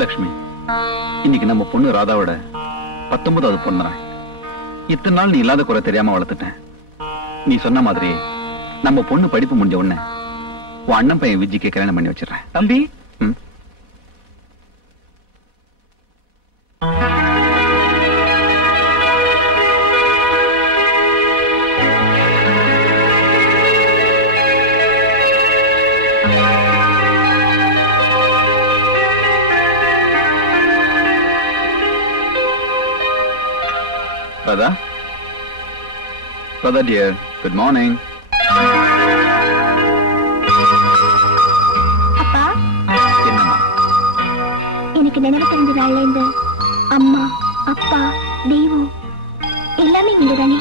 லக்ஷ்மி, இன்னைக்கு நம்ம பொண்ணு ராதாவோட 19வது பொண்ணு. இத்தனை நாள் நீ இல்லாத குறை தெரியாம வளர்த்துட்டேன். நீ சொன்ன மாதிரி நம்ம பொண்ணு படிப்பு முடிஞ்ச உடனே உன் அண்ணன் பையன் விஜய்க்கு கல்யாணம் பண்ணி வச்சிடறேன். தம்பி, Radha? Radha dear, good morning. அப்பா, என்னம்மா? எனக்கு நினைவு தெரிஞ்ச நாள்ல இருந்து அம்மா, அப்பா, தெய்வம் எல்லாமே இங்கதானே.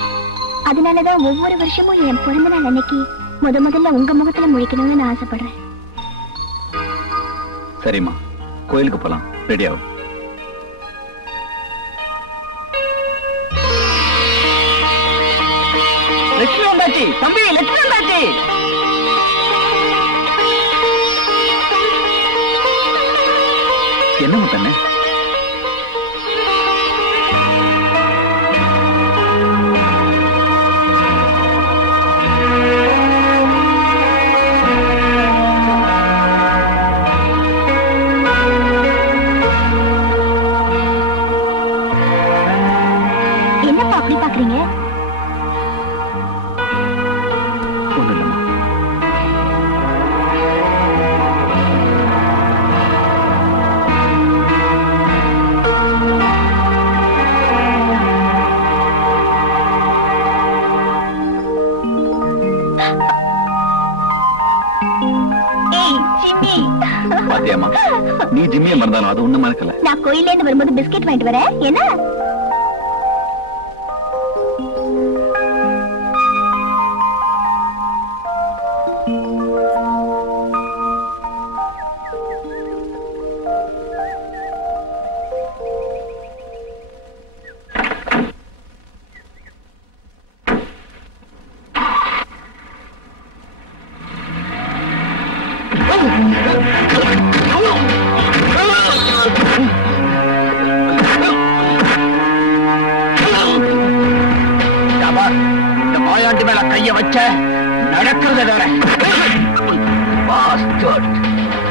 அதனாலதான் ஒவ்வொரு வருஷமும் என் பிறந்த நாள் அன்னைக்கு முதல்ல உங்க முகத்துல முழிக்கணும்னு நான் ஆசைப்படுறேன். சரிம்மா, கோயிலுக்கு போலாம். ரெடி ஆகும். லட்சுமி வந்தாச்சு. தம்பி, லட்சுமி வந்தாச்சு. என்ன முத்தண்ணே? என்னப்பா அப்படி பாக்குறீங்க? பாத்தியாமா, நீ ஜிம்மிய மறந்தாலும் அது ஒண்ணு மறக்கல. நான் கோயில இருந்து வரும்போது பிஸ்கெட் வாங்கிட்டு வரேன். என்ன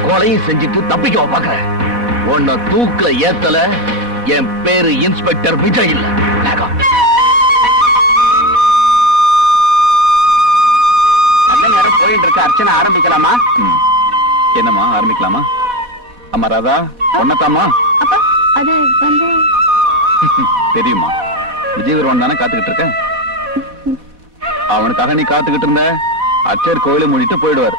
கொலையும் செஞ்சுட்டு தப்பிக்க பாக்குற. உன்னை தூக்க ஏத்தல. என் பேரு இன்ஸ்பெக்டர் விஜய் இல்ல. நல்ல நேரம் போயிட்டு இருக்க. அர்ச்சனை ஆரம்பிக்கலாமா? என்னம்மா, ஆரம்பிக்கலாமா? அம்மா ராதா, ஒன்னத்தாமா? அப்பா, அது வந்து தெரியுமா, விஜய் வருவான் தானே காத்துக்கிட்டு இருக்க. அவனுக்காக நீ காத்துக்கிட்டு இருந்த. அச்சர் கோயிலை மூடிட்டு போயிடுவார்.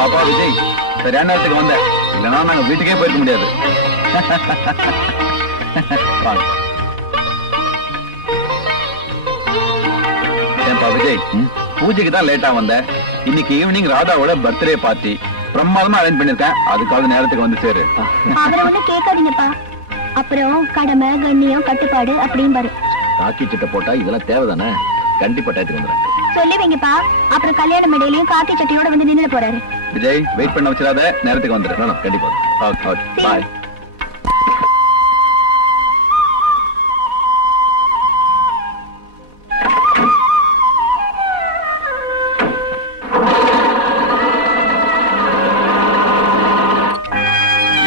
பாப்பா விஜய், சரியான நேரத்துக்கு வந்த. இல்லைன்னா நாங்க வீட்டுக்கே போயிருக்க முடியாது. ஏன்பா விஜய், பூஜைக்கு தான் லேட்டா வந்த. இன்னைக்கு ஈவினிங் ராதாவோட பர்த்டே பார்ட்டி பிரமாதமா அரேஞ்ச் பண்ணிருக்கேன். அதுக்காக நேரத்துக்கு வந்து சேரு. அவரை ஒண்ணு கேட்காதீங்கப்பா. அப்புறம் கடமை, கண்ணியம், கட்டுப்பாடு அப்படின்னு பாரு. காக்கி சட்டை போட்டா இதெல்லாம் தேவைதானே? கண்டிப்பா டயத்துக்கு வந்துடுறேன். சொல்லி வைங்கப்பா. அப்புறம் கல்யாண மேடையிலயும் காக்கி சட்டையோட வந்து நின்று போறாரு. விஜய், வெயிட் பண்ண வச்சிடாத. நேரத்துக்கு வந்துடுறேன். கண்டிப்பா. பாய்.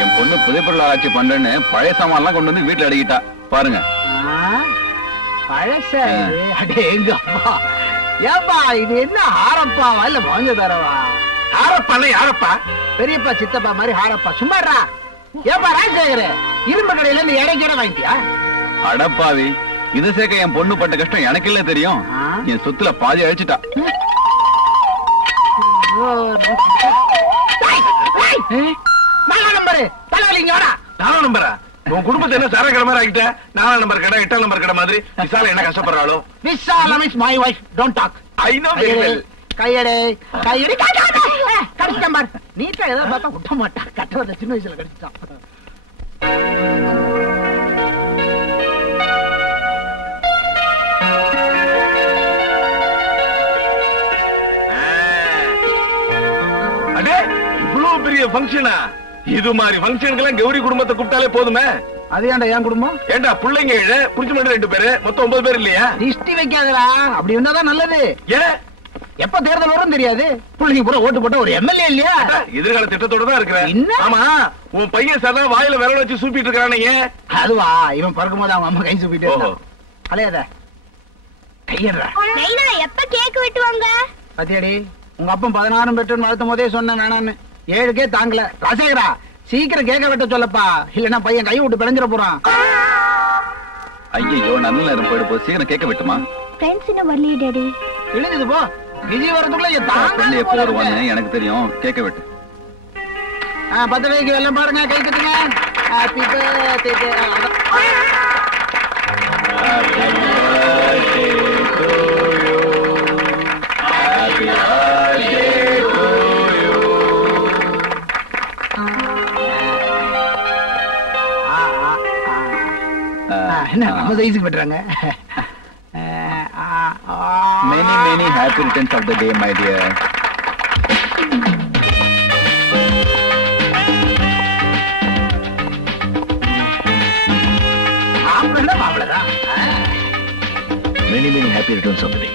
என் பொண்ணு புதைப்பொருள் ஆராய்ச்சி பண்றேன்னு பழைய சாமான்லாம் கொண்டு வந்து வீட்டுல அடக்கிட்டா பாருங்க. பழச எங்க அப்பா. ஏப்பா, இது என்ன ஹாரப்பாவா இல்ல மோஞ்ச தரவா? ஹாரப்பா யாரப்பா? பெரியப்பா சித்தப்பா மாதிரி ஹாரப்பா. சும்மாடா. ஏப்பா ராஜசேகர், இரும்பு கடையில இருந்து இடைக்கட வாங்கிட்டியா? அடப்பாவி, இது சேர்க்க என் பொண்ணு பட்ட கஷ்டம் எனக்கு இல்ல தெரியும். என் சொத்துல பாதி அழிச்சுட்டா. 4 நம்பர் தலைவலி இங்க வாடா. 4 நம்பரா? உன் குடும்பத்தை என்ன சார கடை மாதிரி ஆகிட்ட? 4 நம்பர் கடை 8 நம்பர் கடை மாதிரி விசால என்ன கஷ்டப்படுறாளோ? Visalam is my wife, don't talk. I know very well. கையடே கையடி கடிச்சிட்ட பார். நீட்டா ஏதோ பார்த்தா விட்ட மாட்டா. கட்டவத சின்ன வயசுல கடிச்சிட்டான். அடே இவ்வளவு பெரிய ஃபங்க்ஷனா? இது மாதிரி ஃபங்க்ஷனுக்கெல்லாம் கௌரி குடும்பத்தை கூப்பிட்டாலே போதுமே. அது ஏன்டா என் குடும்பம்? ஏண்டா பிள்ளைங்க 7, புடிச்சு மட்டும் 2 பேரு, மொத்தம் 9 பேர் இல்லையா? திஷ்டி வைக்காதடா. அப்படி இருந்தாதான் நல்லது. ஏன் எப்ப தேர்தல் வரும் தெரியாது. பிள்ளைங்க பூரா ஓட்டு போட்ட ஒரு எம்எல்ஏ இல்லையா? எதிர்கால திட்டத்தோட தான் இருக்கிறேன். என்ன? ஆமா, உன் பையன் சதா வாயில விரல வச்சு சூப்பிட்டு இருக்கானே. அதுவா, இவன் பிறக்கும் போது அவங்க அம்மா கை சூப்பிட்டு ஓஹோ. அலையாத கையடுறா. நைனா எப்ப கேக் வெட்டுவாங்க? பத்தியாடி, உங்க அப்பன் 16 பெற்றுன்னு வளர்த்தும் போதே சொன்னேன் வேணான்னு. 7க்கே தாங்கல. ராசேகரா சீக்கிரம் கேட்க வெட்ட சொல்லப்பா, இல்லன்னா பையன் கை விட்டு பிழைஞ்சிட போறான். ஐயோ நல்ல நேரம் போயிடு போ, சீக்கிரம் கேட்க விட்டுமா. ஃப்ரெண்ட்ஸ் இன்னும் வரலையே டாடி. இழுங்குது போ. விஜய் வரதுக்குள்ள என் ஃப்ரெண்ட் தாங்க எப்போ வருவான்னு எனக்கு தெரியும், கேட்க விட்டு. 10 வயதுக்கு வெள்ளம் பாருங்க, கை கட்டுங்க. Happy birthday. என்ன நம்ம சைஸுக்கு வெட்டுறாங்க. Many happy returns of the day, my dear. மாப்பிளதான். Many happy returns of the day.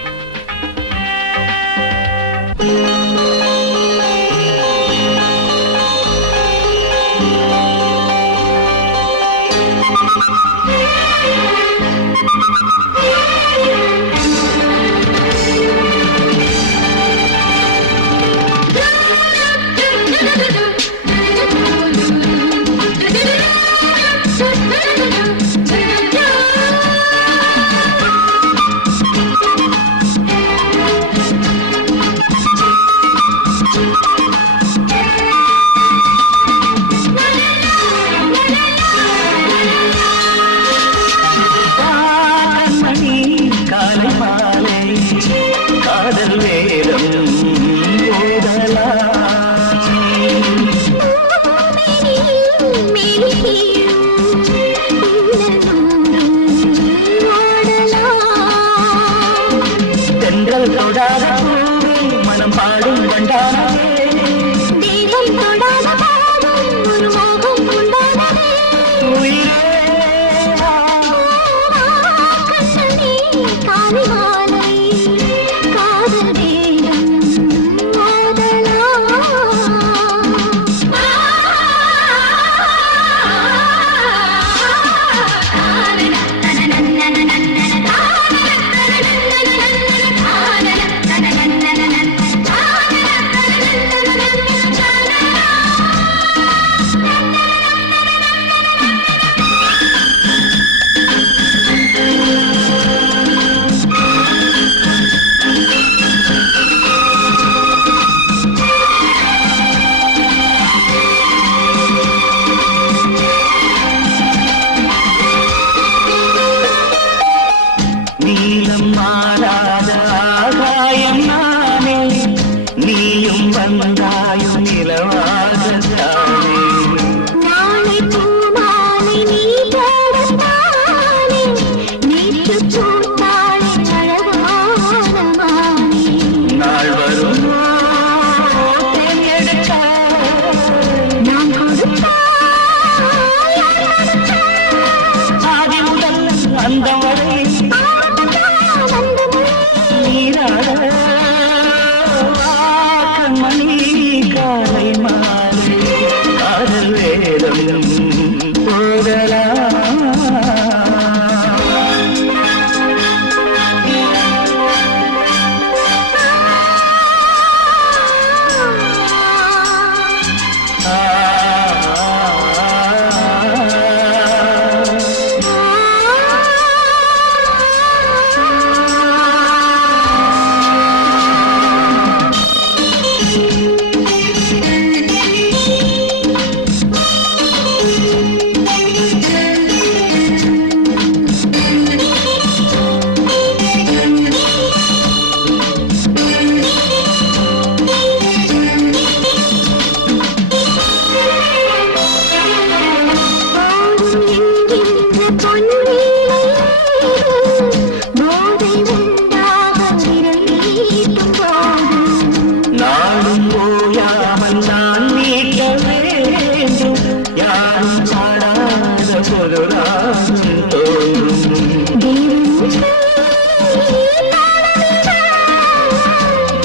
யாரும் பாடாத பொருளாகும் தோன்றும்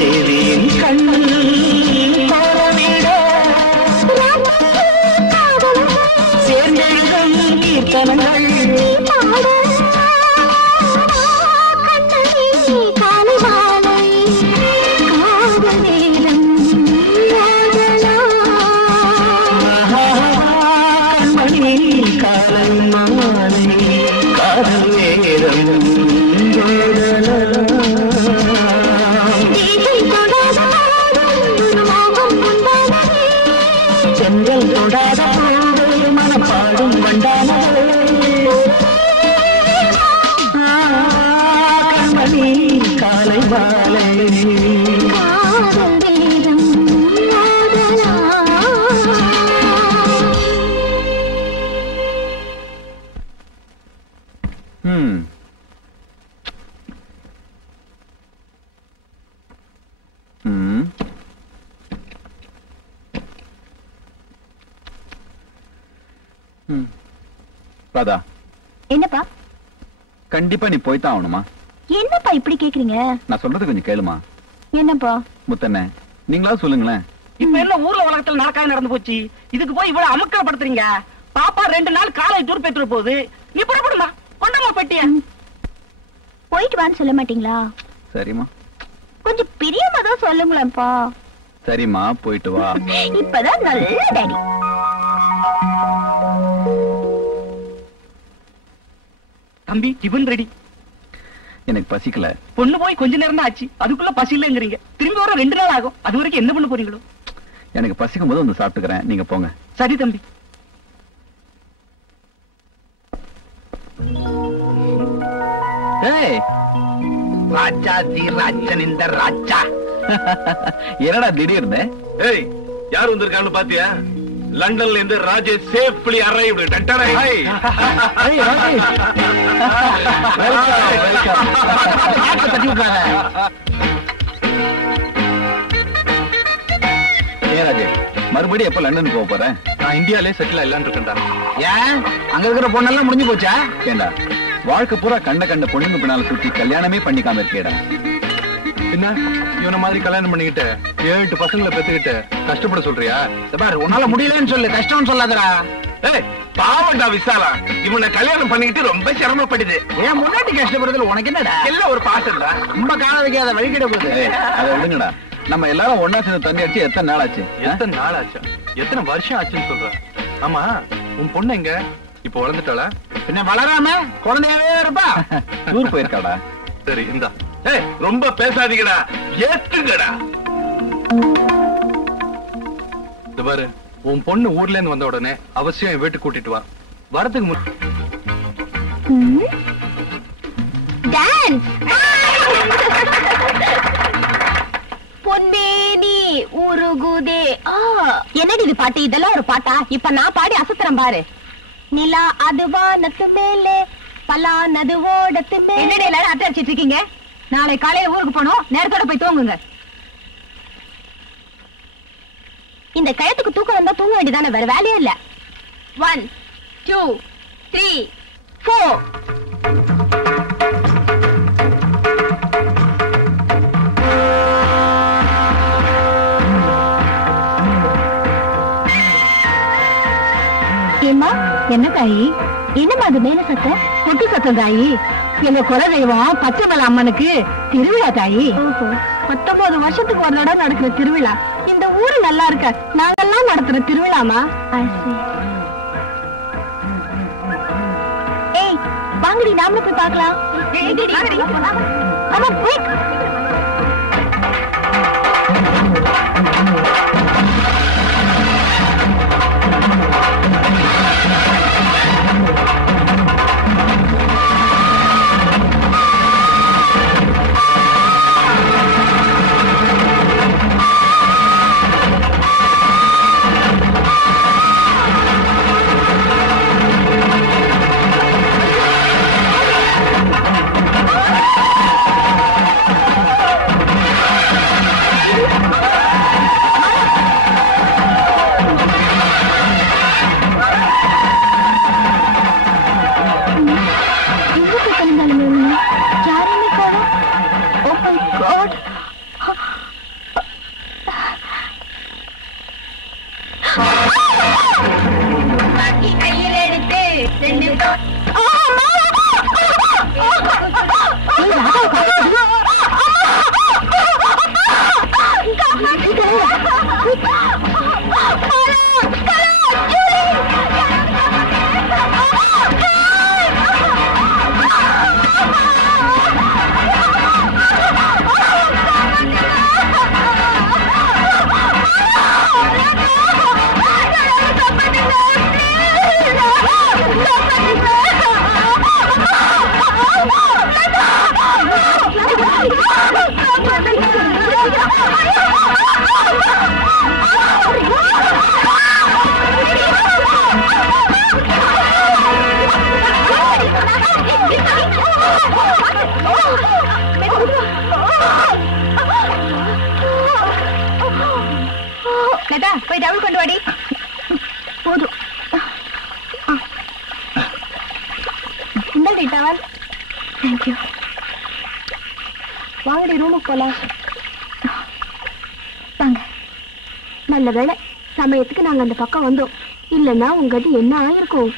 தேவியின் கண்ணில் கோலமிட சேர்ந்தெழுதும் கீர்த்தனங்கள் செங்கல் தொடாத மனப்பாடும் வண்டான கண்மணி காலை மாலை ராதா, என்னப்பா? கண்டிப்பா நீ போய்தான் ஆகணுமா? என்னப்பா இப்படி கேக்குறீங்க? நான் சொல்றது கொஞ்சம் கேளுமா. என்னப்பா? முத்தண்ணே, நீங்களா சொல்லுங்களேன். இப்ப என்ன ஊர்ல உலகத்துல நடக்காம நடந்து போச்சு, இதுக்கு போய் இவ்வளவு அமுக்கப்படுத்துறீங்க? பாப்பா 2 நாள் காலேஜ் டூர் போயிட்டு போகுது, நீ புறப்படுமா? கொண்டமா பெட்டிய போயிட்டு வான்னு சொல்ல மாட்டீங்களா? சரிம்மா, கொஞ்சம் பிரியமா தான் சொல்லுங்களேன்ப்பா. சரிம்மா, போயிட்டு வா. இப்பதான் நல்ல டாடி. தம்பி, டிபன் ரெடி. எனக்கு பசிக்கல. பொண்ணு போய் கொஞ்ச நேரம் தான் ஆச்சு, அதுக்குள்ள பசி இல்லைங்கிறீங்க. திரும்பி வர 2 நாள் ஆகும், அது வரைக்கும் என்ன பண்ண போறீங்களோ? எனக்கு பசிக்கும் போது வந்து சாப்பிட்டுக்கிறேன், நீங்க போங்க. சரி தம்பி. ராஜா தி ராஜன் இந்த ராஜா. என்னடா திடீர்னு? ஏய், யார் வந்திருக்கான்னு பாத்தியா? லண்டன்ல இருந்து ராஜேஷ் சேஃப்லி அரைவ்டு. டண்டடை. ஹாய். ஏய் ராஜேஷ். வெல்கம். தட்டி விட்டாங்க. ராஜேஷ், மறுபடியும் எப்ப லண்டன் போக போறேன்? நான் இந்தியாலே செட்டில் ஆயிடலான்னு இருக்கேன்டா. ஏன் அங்க இருக்கிற பொண்ணெல்லாம் முடிஞ்சு போச்சா? ஏண்டா, வாழ்க்கை பூரா கண்ட பொண்ணுங்க பின்னால சுத்தி கல்யாணமே பண்ணிக்காம இருக்கேடா. என்ன இவன மாதிரி கல்யாணம் பண்ணிக்கிட்டு 7-8 பசங்களை பெத்துக்கிட்டு கஷ்டப்பட சொல்றியா? பாரு, உன்னால முடியலன்னு சொல்லு, கஷ்டம்னு சொல்லாதடா. ஏய், பாவண்டா விசாலா, இவனை கல்யாணம் பண்ணிக்கிட்டு ரொம்ப சிரமப்படுது. ஏன் முன்னாடி கஷ்டப்படுறதுல உனக்கு என்னடா? எல்லாம் ஒரு பாசம்டா. ரொம்ப கால வைக்காத வழிகிட போகுது. அதை விடுங்கடா. நம்ம எல்லாரும் ஒன்னா சேர்ந்து தண்ணி அடிச்சு எத்தனை நாள் ஆச்சு? எத்தனை நாள் ஆச்சு? எத்தனை வருஷம் ஆச்சுன்னு சொல்ற? ஆமா, உன் பொண்ணு எங்க? இப்ப வளர்ந்துட்டாளா? பின்ன வளராம குழந்தையாவே இருப்பா. டூர் போயிருக்காடா. சரி, இந்தா. ஏய், ரொம்ப பேசாதீங்கடா, ஏத்துங்கடா. இது பாரு, உன் பொண்ணு ஊர்ல இருந்து வந்த உடனே அவசியம் என் வீட்டுக்கு கூட்டிட்டு வா. வரதுக்கு டான்ஸ். பொன்மேனி உருகுதே. என்னடி இது பாட்டு? இதெல்லாம் ஒரு பாட்டா? இப்ப நான் பாடி அசத்துறேன் பாரு. நிலா அதுவா நத்து மேலே பலா நது ஓடத்து மேலே. என்னடி எல்லாரும் அட்டை அடிச்சிட்டு இருக்கீங்க? நாளை காலையில ஊருக்கு போனோம், நேரத்தோட போய் தூங்குங்க. இந்த கயத்துக்கு தூக்கம் வந்தா தூங்க வேண்டியதானே, வேற வேலையே இல்ல. 1 2 3 4. ஏம்மா, என்ன தாயி? என்னம்மா அது மேல சத்தம்? கொட்டு சத்தம் தாயி. எங்க குலதெய்வம் பச்சைமலை அம்மனுக்கு திருவிழா தாயி. 19 வருஷத்துக்கு ஒரு தடவை நடக்கிற திருவிழா. இந்த ஊரு நல்லா இருக்க, நாங்கெல்லாம் நடத்துற திருவிழாமா? ஏய், வாங்கடி, நாமளும் போய் பார்க்கலாம். ஆமா, குயிக். போய் டவுல் கொண்டு வாடி. போதும். இந்த டவல். தேங்க்யூ. வாங்கடி ரூமுக்கு போலாம். வாங்க. நல்ல வேளை சமயத்துக்கு நாங்க அந்த பக்கம் வந்தோம். இல்லன்னா உங்க கதி என்ன ஆயிருக்கும்.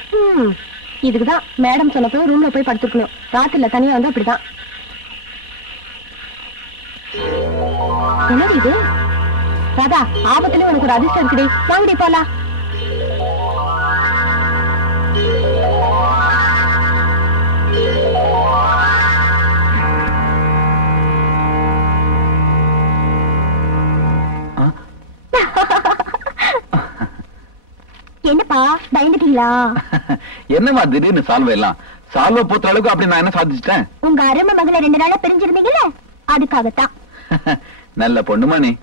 இதுக்குதான் மேடம் சொன்னப்போ ரூம்ல போய் படுத்துக்கணும். ராத்திரில தனியா வந்து அப்படிதான். என்னடி இது? ராதா, ஆபத்துல உனக்கு ஒரு அதிர்ஷ்டம் இருக்குடி. வாங்கடி போலாம். என்னப்பா பயந்துட்டீங்களா? என்னமா திடீர்னு சால்வ எல்லாம் சால்வ போத்த அளவுக்கு அப்படி நான் என்ன சாதிச்சிட்டேன்? உங்க அருமை மகளை 2 நாளா பிரிஞ்சிருந்தீங்கல்ல, அதுக்காகத்தான். நல்ல பொண்ணுமா நீ.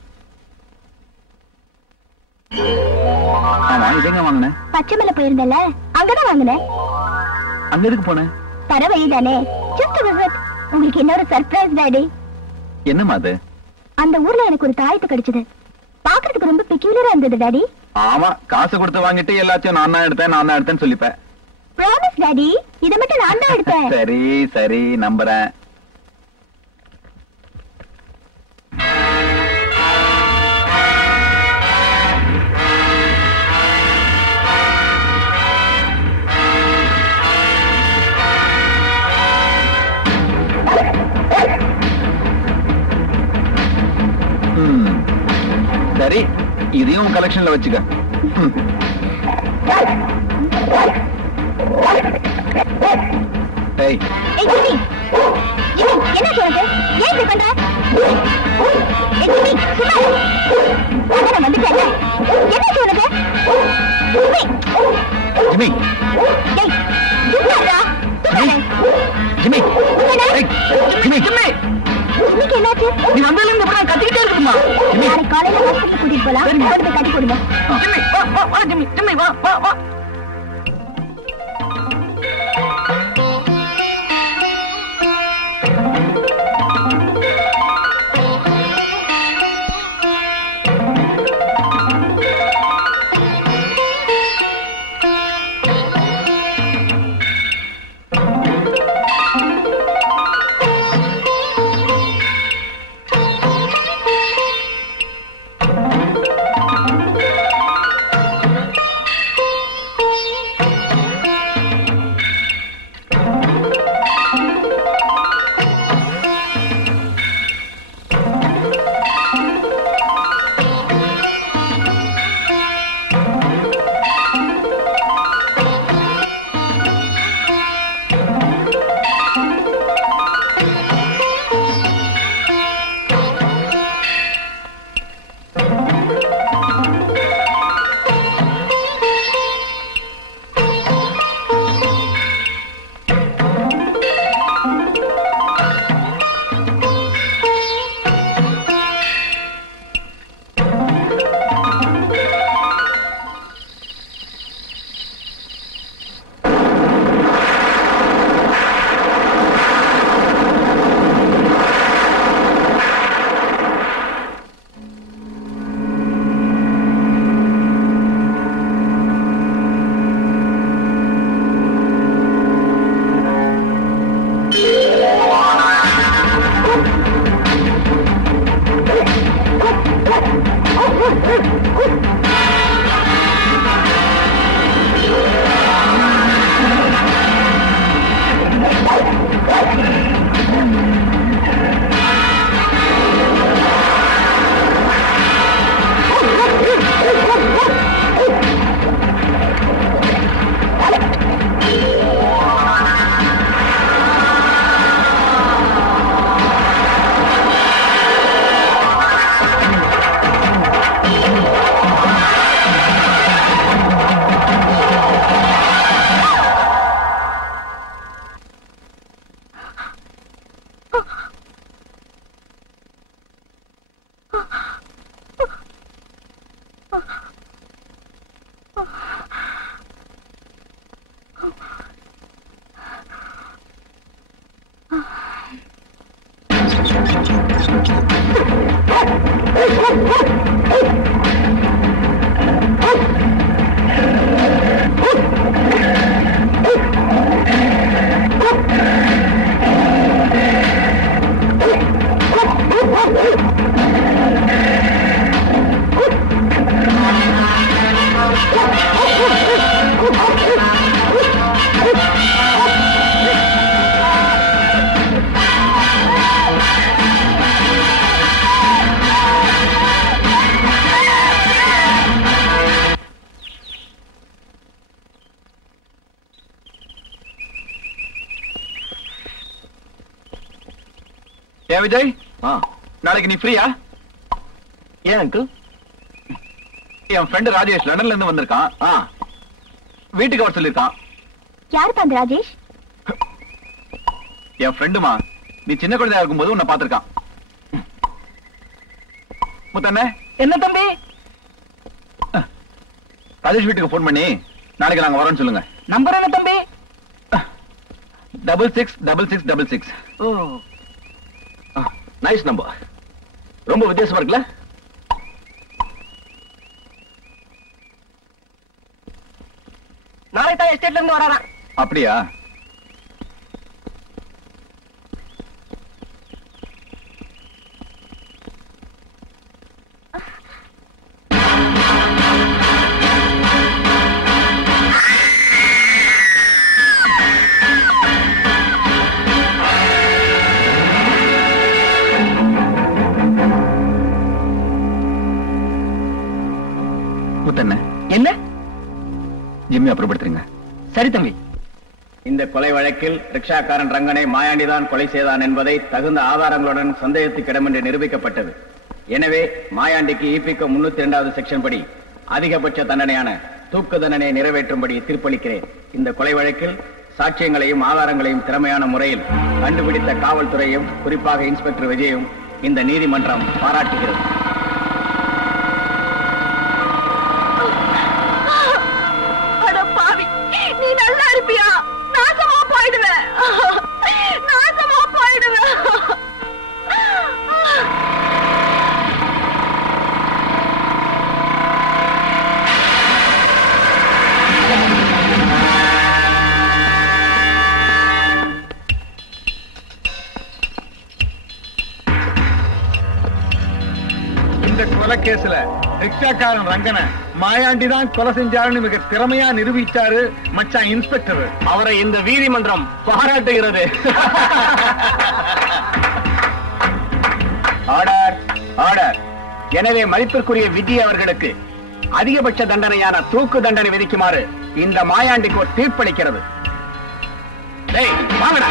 ஆமா, இதெங்க வாங்கின? பச்சைமலை போயிருந்தல, அங்கதான் வாங்கினேன். அங்க எதுக்கு போன? தர வழிதானே. Just visit. உங்களுக்கு இன்னொரு சர்ப்ரைஸ் டாடி. என்னமா அது? அந்த ஊர்ல எனக்கு ஒரு தாயத்து கிடைச்சது. பாக்குறதுக்கு ரொம்ப பெக்யூலரா இருந்தது டாடி. ஆமா, காசு கொடுத்து வாங்கிட்டு எல்லாத்தையும் நான் தான் எடுத்தேன்னு சொல்லிப்பேன். ப்ராமிஸ் டாடி, இதை மட்டும் நான் தான் எடுத்தேன். சரி சரி, நம்புறேன். சரி, இதையும் கலெக்ஷன்ல வச்சுக்க. ஏய் ஜிம்மி, ஜிம்மி என்ன சொல்றது? ஏன் இப்படி பண்ற? ஏய் ஜிம்மி, சும்மா நான் வந்துட்டேன். என்ன சொல்றது? ஜிம்மி, ஏய் சும்மாடா. ஜிம்மி, ஏய் ஜிம்மி, ஜிம்மி, இன்னைக்கு என்னாச்சு? நீ வந்ததுல இருந்து இப்படி கத்திக்கிட்டே இருக்குமா? நாளைக்கு காலையில ஹாஸ்பிட்டல் கூட்டிட்டு போலாம். கொண்டு போய் கட்டி கொடுங்க. ஜிம்மி வா வா வா ஜிம்மி, ஜிம்மி வா வா வா. ஏ விஜய், நாளைக்கு நீ ஃப்ரீயா? ஏன் அங்கிள்? என் ஃப்ரெண்ட் ராஜேஷ் லண்டன்ல இருந்து வந்திருக்கான். வீட்டுக்கு வர சொல்லிருக்கான். யாரு அந்த ராஜேஷ்? என் ஃப்ரெண்டுமா, நீ சின்ன குழந்தையா இருக்கும்போது உன்னை பாத்திருக்கான். முத்தண்ணே, என்ன தம்பி? ராஜேஷ் வீட்டுக்கு போன் பண்ணி நாளைக்கு நாங்க வரோம்னு சொல்லுங்க. நம்பர் என்ன தம்பி? 666666. Nice number. ரொம்ப வித்தியாசமா இருக்குல்ல? நாளைக்கு தான் எஸ்டேட்ல இருந்து வராராம். அப்படியா? முத்தண்ணே, என்ன? ஜிம்மி அப்புறப்படுத்துறீங்க. சரி தம்பி. இந்த கொலை வழக்கில் ரிக்ஷாக்காரன் ரங்கனை மாயாண்டிதான் கொலை செய்தான் என்பதை தகுந்த ஆதாரங்களுடன் சந்தேகத்துக்கிடமின்றி நிரூபிக்கப்பட்டது. எனவே மாயாண்டிக்கு ஈபிகோ 302வது செக்ஷன் படி அதிகபட்ச தண்டனையான தூக்கு தண்டனையை நிறைவேற்றும்படி தீர்ப்பளிக்கிறேன். இந்த கொலை வழக்கில் சாட்சியங்களையும் ஆதாரங்களையும் திறமையான முறையில் கண்டுபிடித்த காவல்துறையும் குறிப்பாக இன்ஸ்பெக்டர் விஜயும் இந்த நீதிமன்றம் பாராட்டுகிறது. நீ நல்லா இருப்பியா? நாசமா போயிடுவேன், நாசமா போயிடுவேன். இந்த கொலை கேஸ்ல ரிக்ஷாக்காரன் ரங்கனை மாயாண்டி தான் கொலை செஞ்சாருன்னு மிக திறமையா நிரூபிச்சாரு மச்சான் இன்ஸ்பெக்டர். அவரை இந்த நீதிமன்றம் பாராட்டுகிறது. Order, order. எனவே மதிப்பிற்குரிய விஜய் அவர்களுக்கு அதிகபட்ச தண்டனையான தூக்கு தண்டனை விதிக்குமாறு இந்த மாயாண்டிக்கு ஒரு தீர்ப்பளிக்கிறது. டேய் வாங்கடா.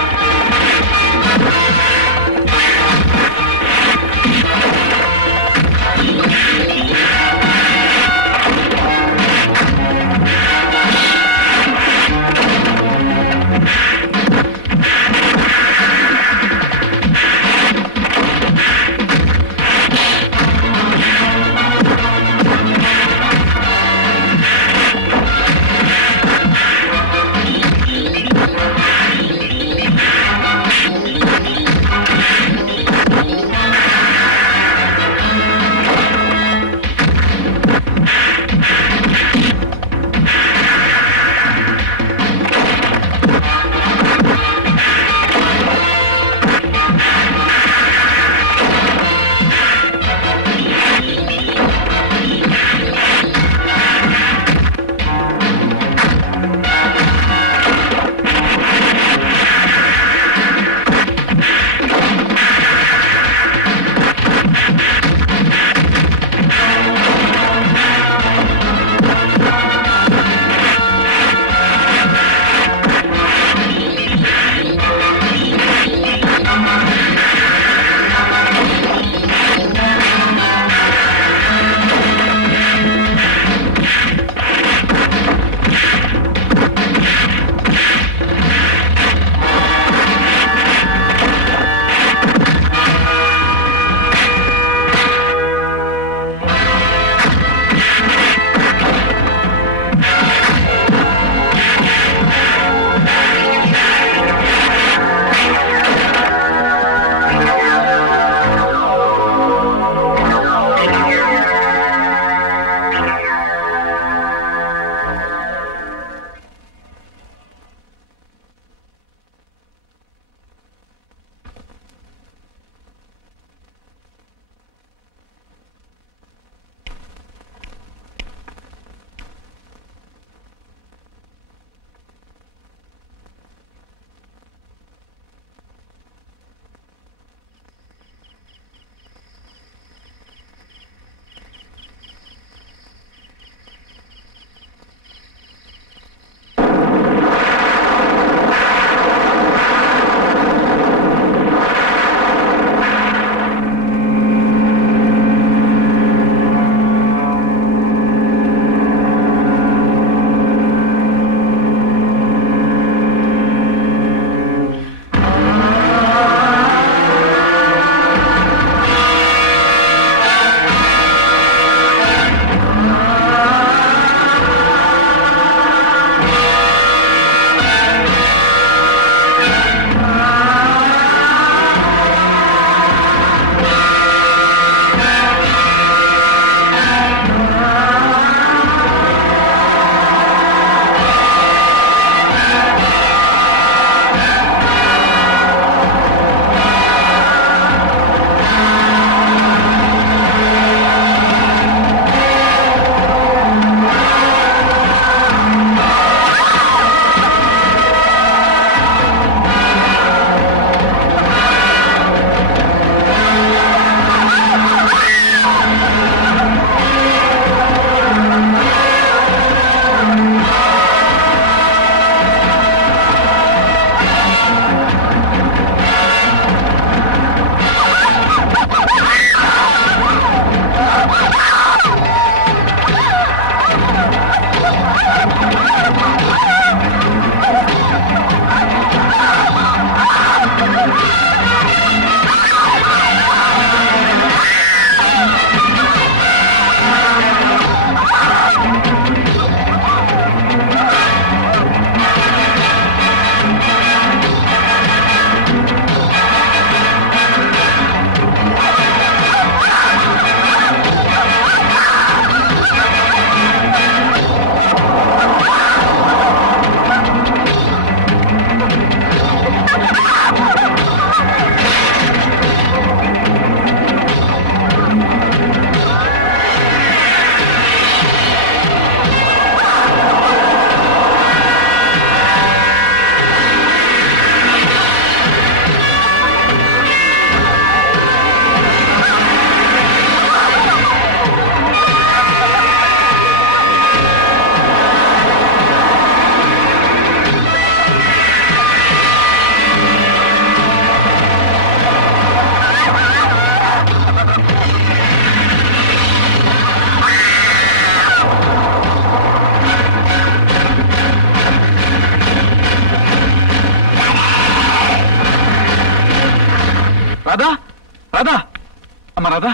அம்மா ராதா,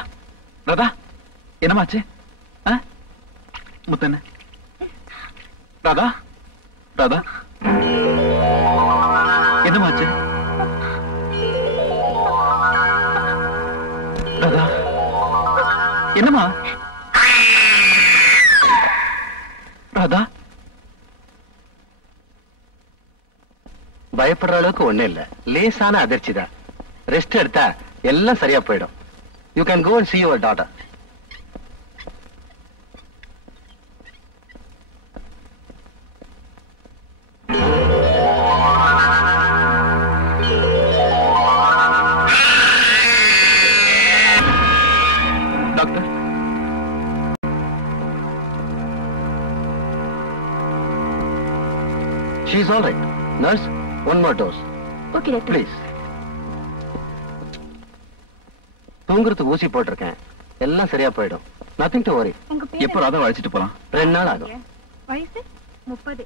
ராதா என்னமாச்சு? முத்தண்ண ராதா, ராதா என்னமாச்சு? ராதா என்னமா? ராதா பயப்படுற அளவுக்கு ஒண்ணு இல்ல, லேசான அதிர்ச்சி தான். ரெஸ்ட் எடுத்தா எல்லாம் சரியா போயிடும். You can go and see your daughter. Doctor, she is all right. Nurse, one more dose. Okay doctor. Please. தூங்குறதுக்கு ஊசி போட்டிருக்கேன், எல்லாம் சரியா போயிடும். Nothing to worry. உங்க பேர் எப்போ ராதா அழைச்சிட்டு போலாம்? 2 நாள் ஆகும். வயசு 30.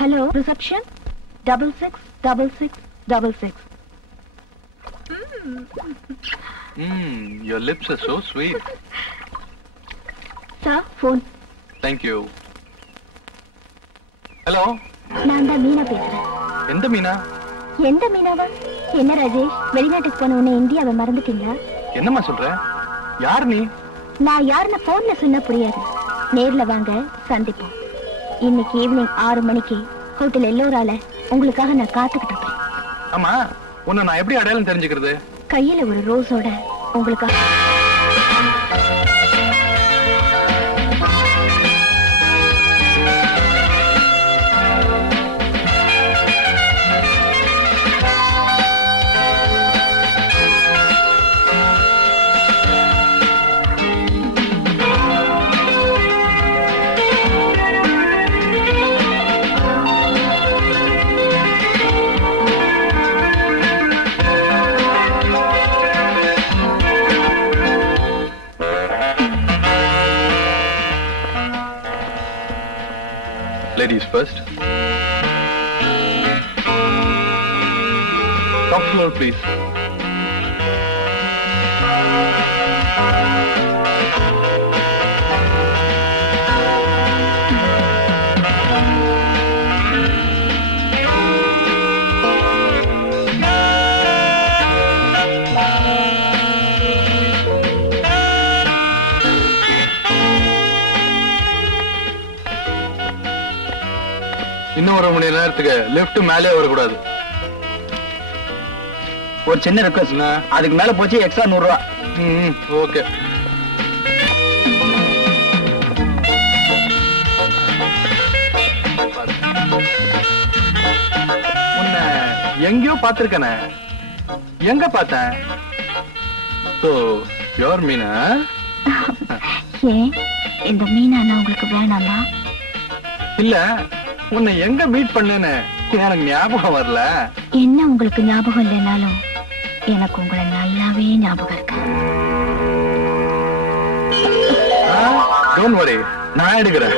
Hello, reception. 666666. Your lips are so sweet. Sir, phone. Thank you. Hello, நான் தான் மீனா பேசுறேன். எந்த மீனா? எந்த மீனாவா? என்ன ராஜேஷ், வெளிநாட்டுக்கு போன உடனே இந்தியாவை மறந்துட்டீங்களா? என்னம்மா சொல்ற? யார் நீ? நான் யாருன்னு போன்ல சொன்னா புரியாது. நேர்ல வாங்க, சந்திப்போம். இன்னைக்கு ஈவினிங் 6 மணிக்கு ஹோட்டல் எல்லோரால உங்களுக்காக நான் காத்துக்கிட்டு இருப்பேன். ஆமா, உன்னை நான் எப்படி அடையாளம் தெரிஞ்சுக்கிறது? கையில ஒரு ரோஸோட உங்களுக்காக. Ladies first. Top floor, please. இன்னும் 1 மணி நேரத்துக்கு லிஃப்ட் மேலே வரக்கூடாது. ஒரு சின்ன ரெக்வஸ்ட், அதுக்கு மேல போச்சு எக்ஸ்ட்ரா 100 ரூபா. ஓகே. உன்னை எங்கேயோ பார்த்திருக்கனே, எங்க பார்த்தேன்? So, you're Meena? ஏன் இந்த மீனா உங்களுக்கு வேணாமா? இல்ல, உன்னை எங்க மீட் பண்ணேன்னு எனக்கு ஞாபகம் வரல. என்ன உங்களுக்கு ஞாபகம் இல்லைனாலும் எனக்கு உங்களை நல்லாவே ஞாபகம் இருக்கு. டோன்ட் வரி, நான் எடுக்கிறேன்.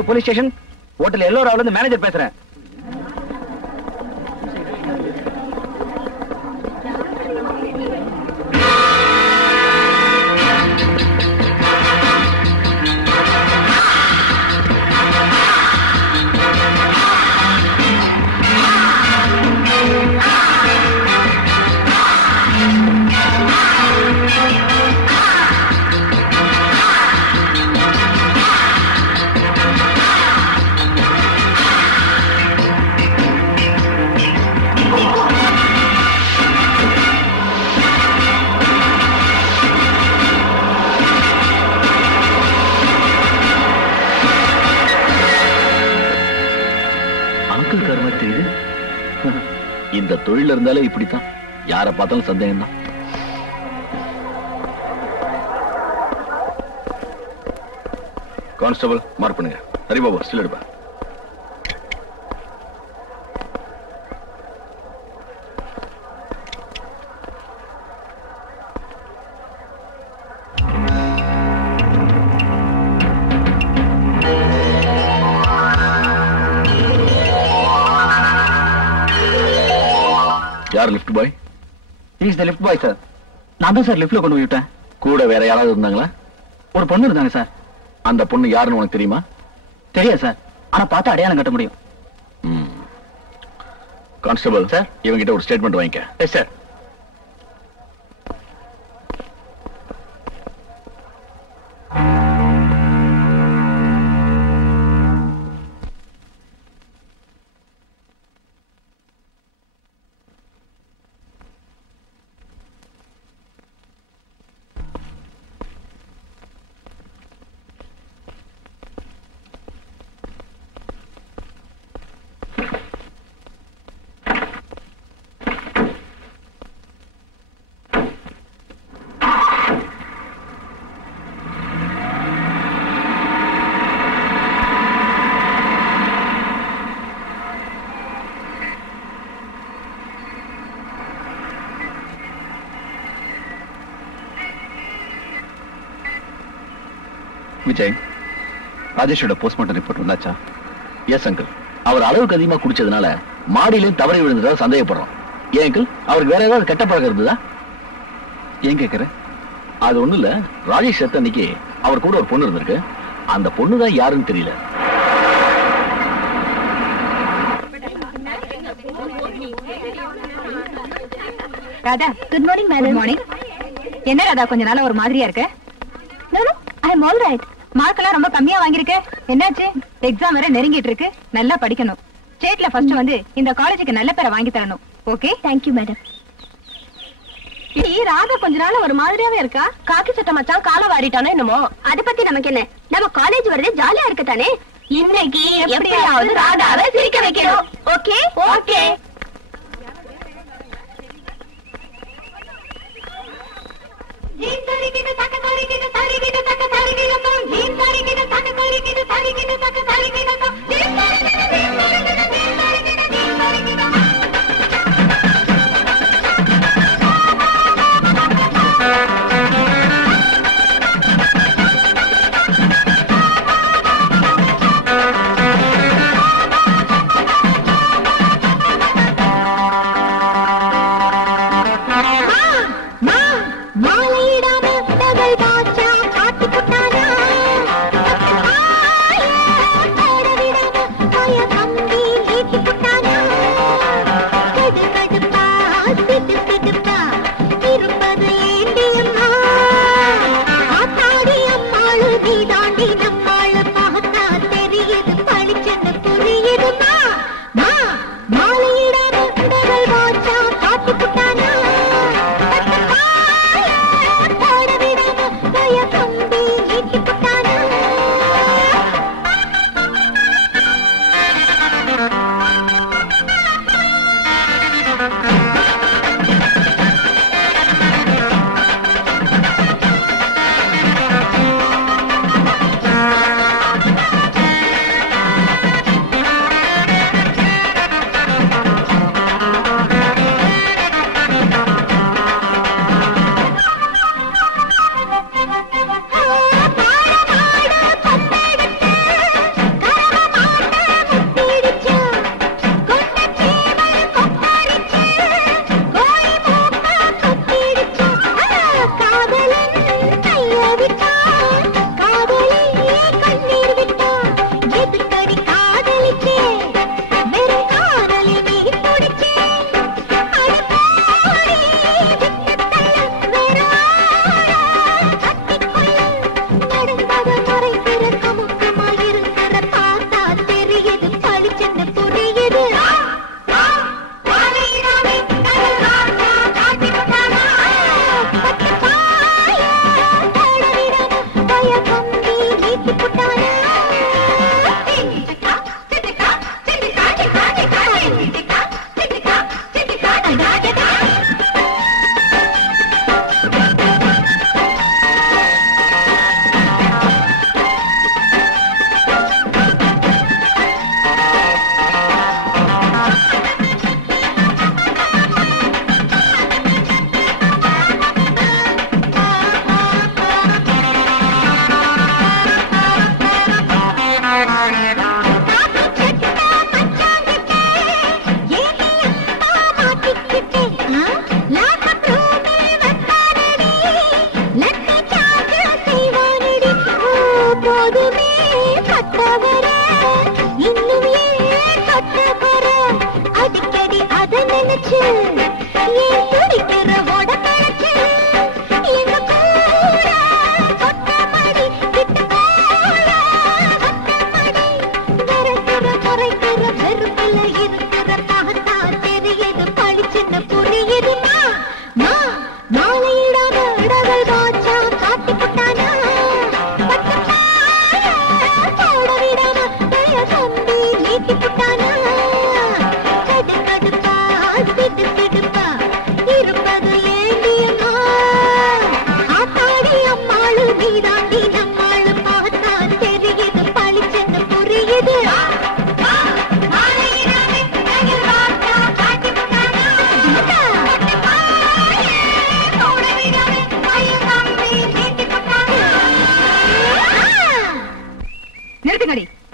ஹலோ போலீஸ் ஸ்டேஷன், ஹோட்டல் எல்லோராவுல இருந்து மேனேஜர் பேசுறேன். இந்த தொழில இருந்தாலே இப்படித்தான், யார பார்த்தாலும் சந்தேகம் தான். கான்ஸ்டபிள் மார்க் பண்ணுங்க. சரி பாபு, ஸ்டில் எடுப்பா. யார் lift bye? Is the lift bye sir. நான் தான் சார் லிஃப்ட்ல கொண்டு போய் விட்டேன். கூட வேற யாராவது இருந்தாங்களா? ஒரு பொண்ணு இருந்தாங்க சார். அந்த பொண்ணு யாருன்னு உனக்கு தெரியுமா? தெரியாது சார், ஆனா பார்த்து அடையாளம் கட்ட முடியும். கான்ஸ்டபிள் சார், இவங்கிட்ட ஒரு ஸ்டேட்மெண்ட் வாங்கிக்க. Yes sir. விஜய், ராஜேஷோட போஸ்ட்மார்ட்டம் ரிப்போர்ட் வந்தாச்சா? Yes uncle. அவர் அளவுக்கு அதிகமா குடிச்சதுனால மாடியிலும் தவறி விழுந்ததா சந்தேகப்படுறோம். ஏன் அங்கிள், அவருக்கு வேற ஏதாவது கெட்ட பழக்கம் இருந்ததா? ஏன் கேட்கிற? அது ஒண்ணு இல்ல, ராஜேஷ் செத்த அன்னைக்கு அவர் கூட ஒரு பொண்ணு இருந்திருக்கு. அந்த பொண்ணு தான் யாருன்னு தெரியல. Radha, good morning madam. Good morning. என்ன ராதா கொஞ்ச நாளா ஒரு மாதிரியா இருக்க? நோ நோ, ஐ அம் ஆல் ரைட். மார்க் எல்லாம் ரொம்ப கம்மியா வாங்கிருக்க. என்னாச்சு? எக்ஸாம் வேற நெருங்கிட்டு இருக்கு. நல்லா படிக்கணும். ஸ்டேட்ல ஃபர்ஸ்ட் வந்து இந்த காலேஜுக்கு நல்ல பேரை வாங்கி தரணும். Okay? Thank you madam. Radha கொஞ்ச நாள் ஒரு மாதிரியாவே இருக்கா. காக்கி சட்டை மச்சான் கால வாரிட்டானோ என்னமோ. அத பத்தி நமக்கு என்ன? நம்ம காலேஜ் வரது ஜாலியா இருக்கத்தானே. இன்னைக்கு எப்படியாவது ராதாவை சிரிக்க வைக்கணும். Okay okay.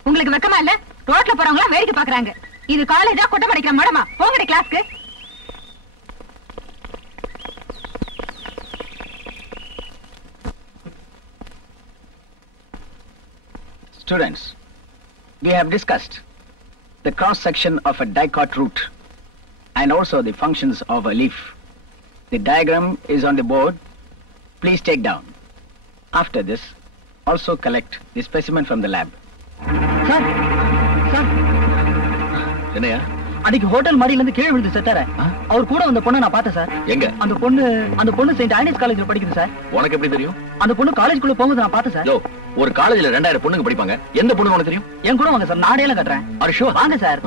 உங்களுக்கு வெக்கமா இல்ல? ரோட்ல போறவங்க வேடிக்கை பாக்குறாங்க. இது காலேஜா கொட்டை படிக்கிற மடமா? போங்கடி கிளாஸ்க்கு. Students, we have discussed the cross section of a dicot root and also the functions of a leaf. The diagram is on the board. Please take down. After this, also collect the specimen from the lab. Sir sir என்னையா அன்னைக்கு hotel மாடியில இருந்து கீழே விழுந்து செத்தார அவர் கூட வந்த பொண்ணை நான் பார்த்தேன் சார். எங்க? அந்த பொண்ணு செயின்ட் ஆனிஸ் காலேஜ்ல படிக்குது சார். உனக்கு எப்படி தெரியும்? அந்த பொண்ணு காலேஜ்க்குள்ள போகுது நான் பார்த்தேன் சார். ஒரு காலேஜ்ல 2000 பொண்ணுங்க படிப்பாங்க. எந்த பொண்ணு உனக்கு தெரியும்? என் கூட வாங்க சார், நாடையில கட்டுறேன். அரஷோ வாங்க சார்.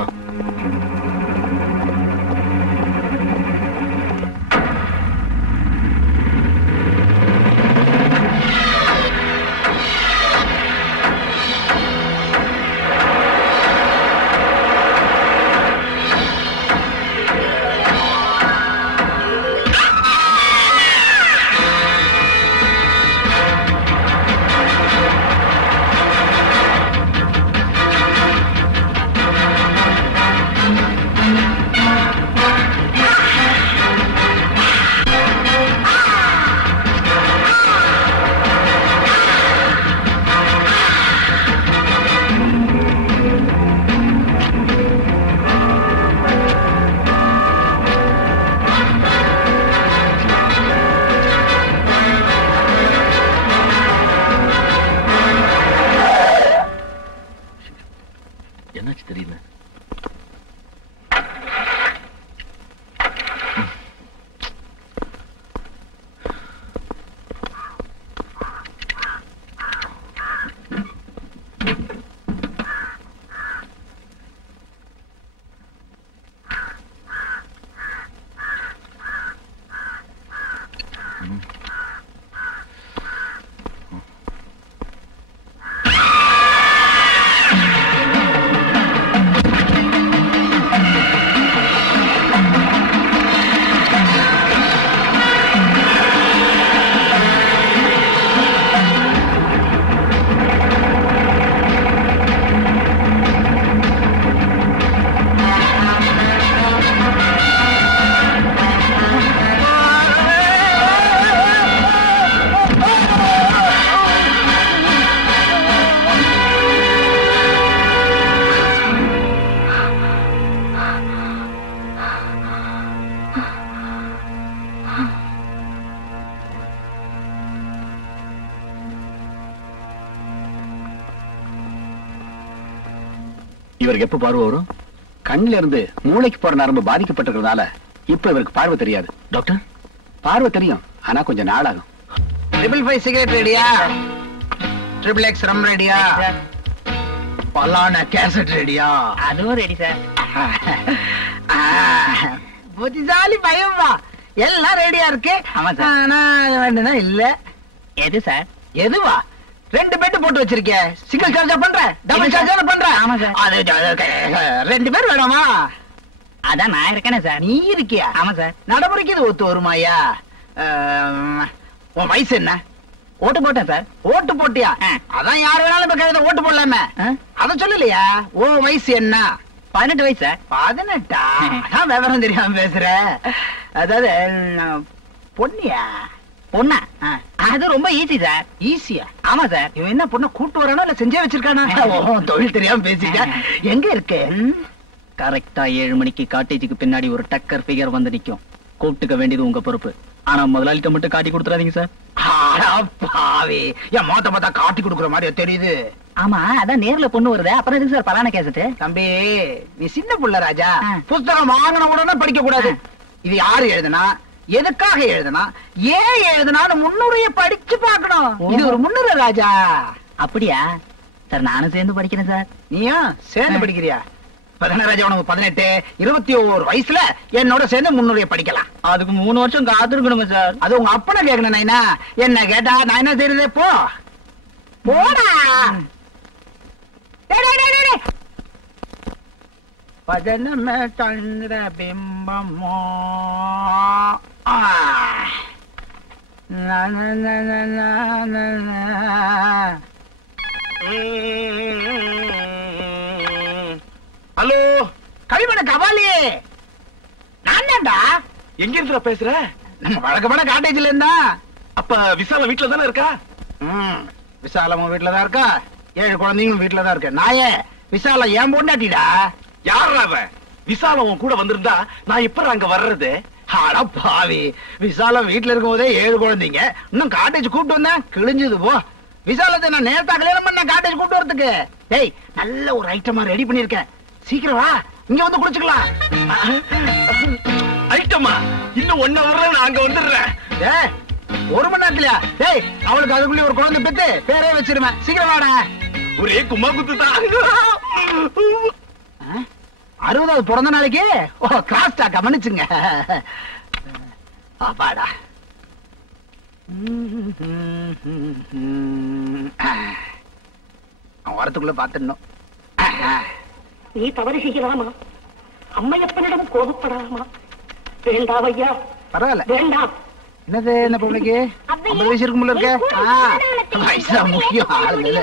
என்னாச்சு தெரியல. இவருக்கு எப்ப பார்வை வரும்? கண்ணில இருந்து மூளைக்கு போற நரம்பு பாதிக்கப்பட்டிருக்கிறதுனால இப்ப இவருக்கு பார்வை தெரியாது. டாக்டர், பார்வை தெரியும், ஆனா கொஞ்சம் நாளாகும். 555 சிகரெட் ரெடியா? ட்ரிபிள் எக்ஸ் ரம் ரெடியா? பலான கேசட் ரெடியா? அதுவும் ரெடி சார். புத்திசாலி பயமா, எல்லாம் ரெடியா இருக்கு. ஆமா சார். ஆனா வேண்டுதான் இல்ல. எது சார்? எதுவா? 2 பெட் போட்டு வச்சிருக்க. சிங்கிள் சார்ஜா பண்ற, டபுள் சார்ஜா பண்ற? ஆமா சார். அது 2 பேர் வேணாமா? அதான் நான் இருக்கேனே சார். நீ இருக்கியா? ஆமா சார். நடைமுறைக்கு இது ஒத்து வருமாயா? உன் வயசு என்ன? ஓட்டு போட்டேன் சார். ஓட்டு போட்டியா? அதான் யார் வேணாலும் இப்ப கழுத ஓட்டு போடலாமே. அத சொல்லலையா? உன் வயசு என்ன? 18 வயசு சார். 18? அதான் விவரம் தெரியாம பேசுற. அதாவது பொண்ணியா? பொண்ணா? அது ரொம்ப ஈஸி சார். ஈஸியா? ஆமா சார். இவன் என்ன பொண்ணை கூட்டு வரானோ இல்ல செஞ்சே வச்சிருக்கானா? தொழில் தெரியாம பேசிட்ட. எங்க இருக்கு? கரெக்டா 7 மணிக்கு காட்டேஜுக்கு பின்னாடி ஒரு டக்கர் ஃபிகர் வந்து நிக்கும். கூப்பிட்டுக்க வேண்டியது உங்க பொறுப்பு. ஆனா முதலாளிட்ட மட்டும் காட்டி கொடுத்துறாதீங்க சார். பாவி, என் மொத்த மொத்த காட்டி கொடுக்குற மாதிரியா தெரியுது? ஆமா, அதான் நேர்ல பொண்ணு வருது. அப்புறம் எதுக்கு சார் பலான கேசட்டு? தம்பி, நீ சின்ன புள்ள ராஜா. புத்தகம் வாங்கின உடனே படிக்க கூடாது. இது யாரு எழுதுனா, எதுக்காக எழுதுனா, ஏன் எழுதுனான்னு முன்னுரைய படிச்சு பார்க்கணும். இது ஒரு முன்னுரை ராஜா. அப்படியா சார்? நானும் சேர்ந்து படிக்கிறேன் சார். நீயும் சேர்ந்து படிக்கிறியா? ராஜா, உனக்கு 18, 21 வயசுல என்னோட சேர்ந்து முன்னுரைய படிக்கலாம். அதுக்கு 3 வருஷம் காத்திருக்கணுமா சார்? அது உங்க அப்பனை கேட்கணும். நைனா என்ன கேட்டா நான் என்ன தெரியுது? போடா. பஜனமே சந்திர பிம்பமோ ஹலோ, கவிமன கபாலி, நான் தான்டா. எங்க இருந்து பேசுற? நம்ம வழக்கமான காட்டேஜ்ல இருந்தா. அப்ப விசால வீட்டுல தானே இருக்கா? விசாலமும் வீட்டுலதான் இருக்கா, 7 குழந்தைங்களும் வீட்டுலதான் இருக்கு. நாயே, விசால ஏன் பொண்டாட்டிடா. யாரா அவன்? விசாலம் உன் கூட வந்திருந்தா நான் எப்ப அங்க வர்றது? அட பாவி, விசாலம் வீட்டுல இருக்கும் போதே 7 குழந்தைங்க. இன்னும் காட்டேஜ் கூப்பிட்டு வந்தேன், கிழிஞ்சது போ. விசாலத்தை நான் நேரத்தா கல்யாணம் பண்ண காட்டேஜ் கூப்பிட்டு வரதுக்கு. டேய், நல்ல ஒரு ஐட்டமா ரெடி பண்ணிருக்கேன். சீக்கிரம் வா, இங்க வந்து குடிச்சுக்கலாம். ஐட்டமா? இன்னும் 1 hour நான் அங்க வந்துடுறேன். 1 மணி நேரத்துலயா? டேய், அவளுக்கு அதுக்குள்ளே ஒரு குழந்தை பெத்து பேரே வச்சிருவேன். சீக்கிரம் வாடா. ஒரே கும்மா குத்து தான். 60வது பிறந்த நாளைக்கு கிராஸ்டா கவனிச்சுங்க. பாடா. அவன் வரத்துக்குள்ள பாத்துடணும். நீ தவறு செய்யலாமா? அம்மையப்பனிடம் கோபப்படலாமா? வேண்டாம் ஐயா, பரவாயில்ல, வேண்டாம். என்னது, என்ன பொண்ணுக்கு 50 வயசு இருக்கும் போல இருக்க? வயசா முக்கியம் ஆளுங்க.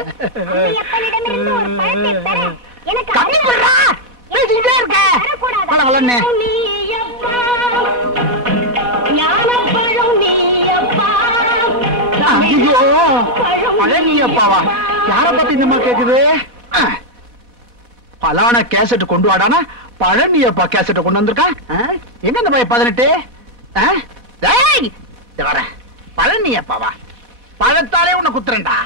பேசிக்கிட்டே இருக்க வளன்னு. ஐயோ, பழனியப்பாவா? யார பத்தி இந்த மாதிரி கேக்குது? பலான கேசட் கொண்டு வாடானா பழனியப்பா கேசட் கொண்டு வந்திருக்கான். எங்க இந்த பையன் 18? வர பழனியப்பாவா? பழத்தாலே உன்னை குத்துறேன்டா.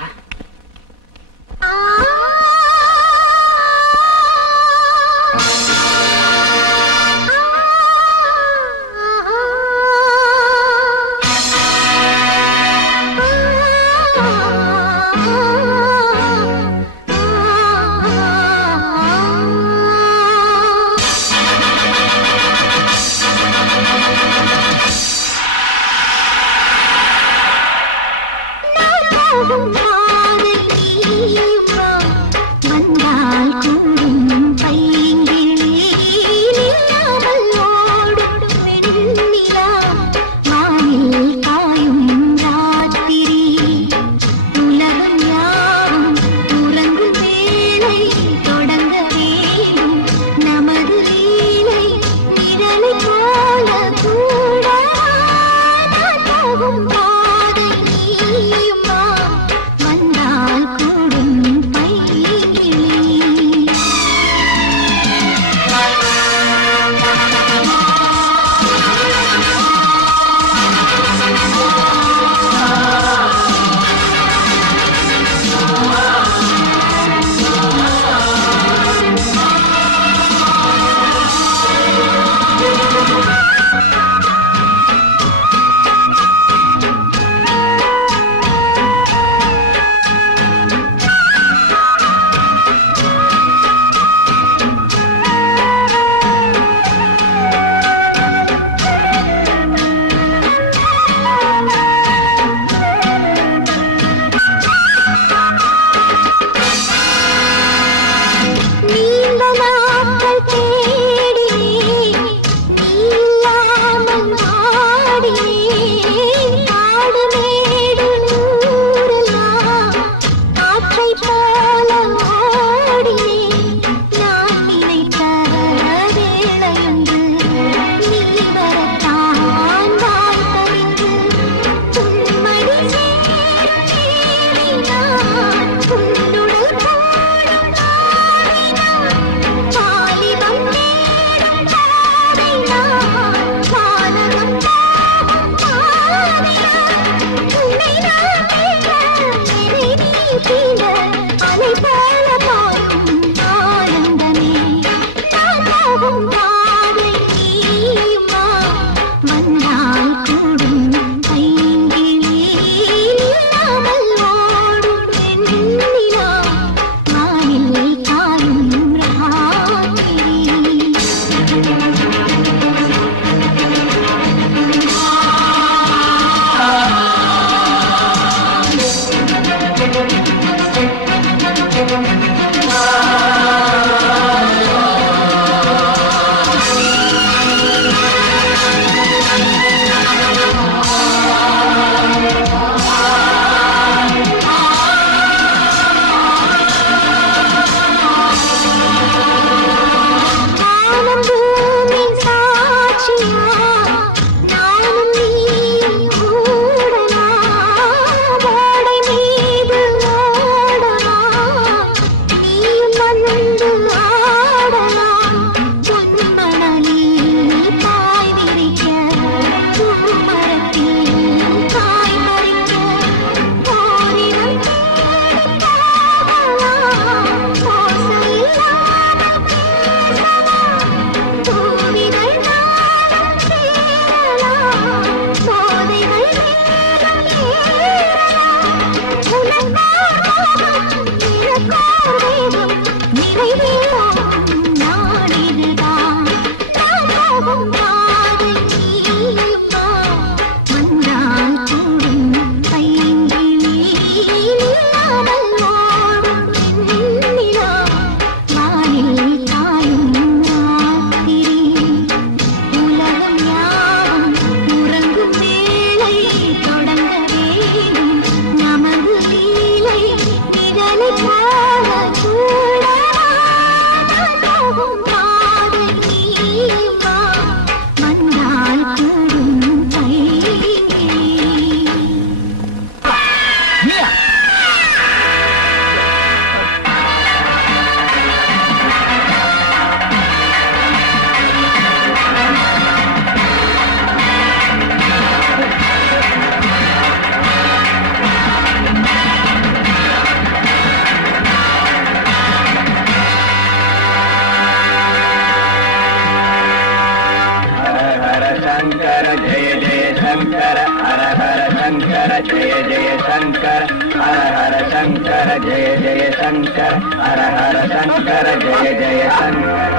जय शंकर हर हर शंकर जय जय शंकर हर हर शंकर जय जय शंकर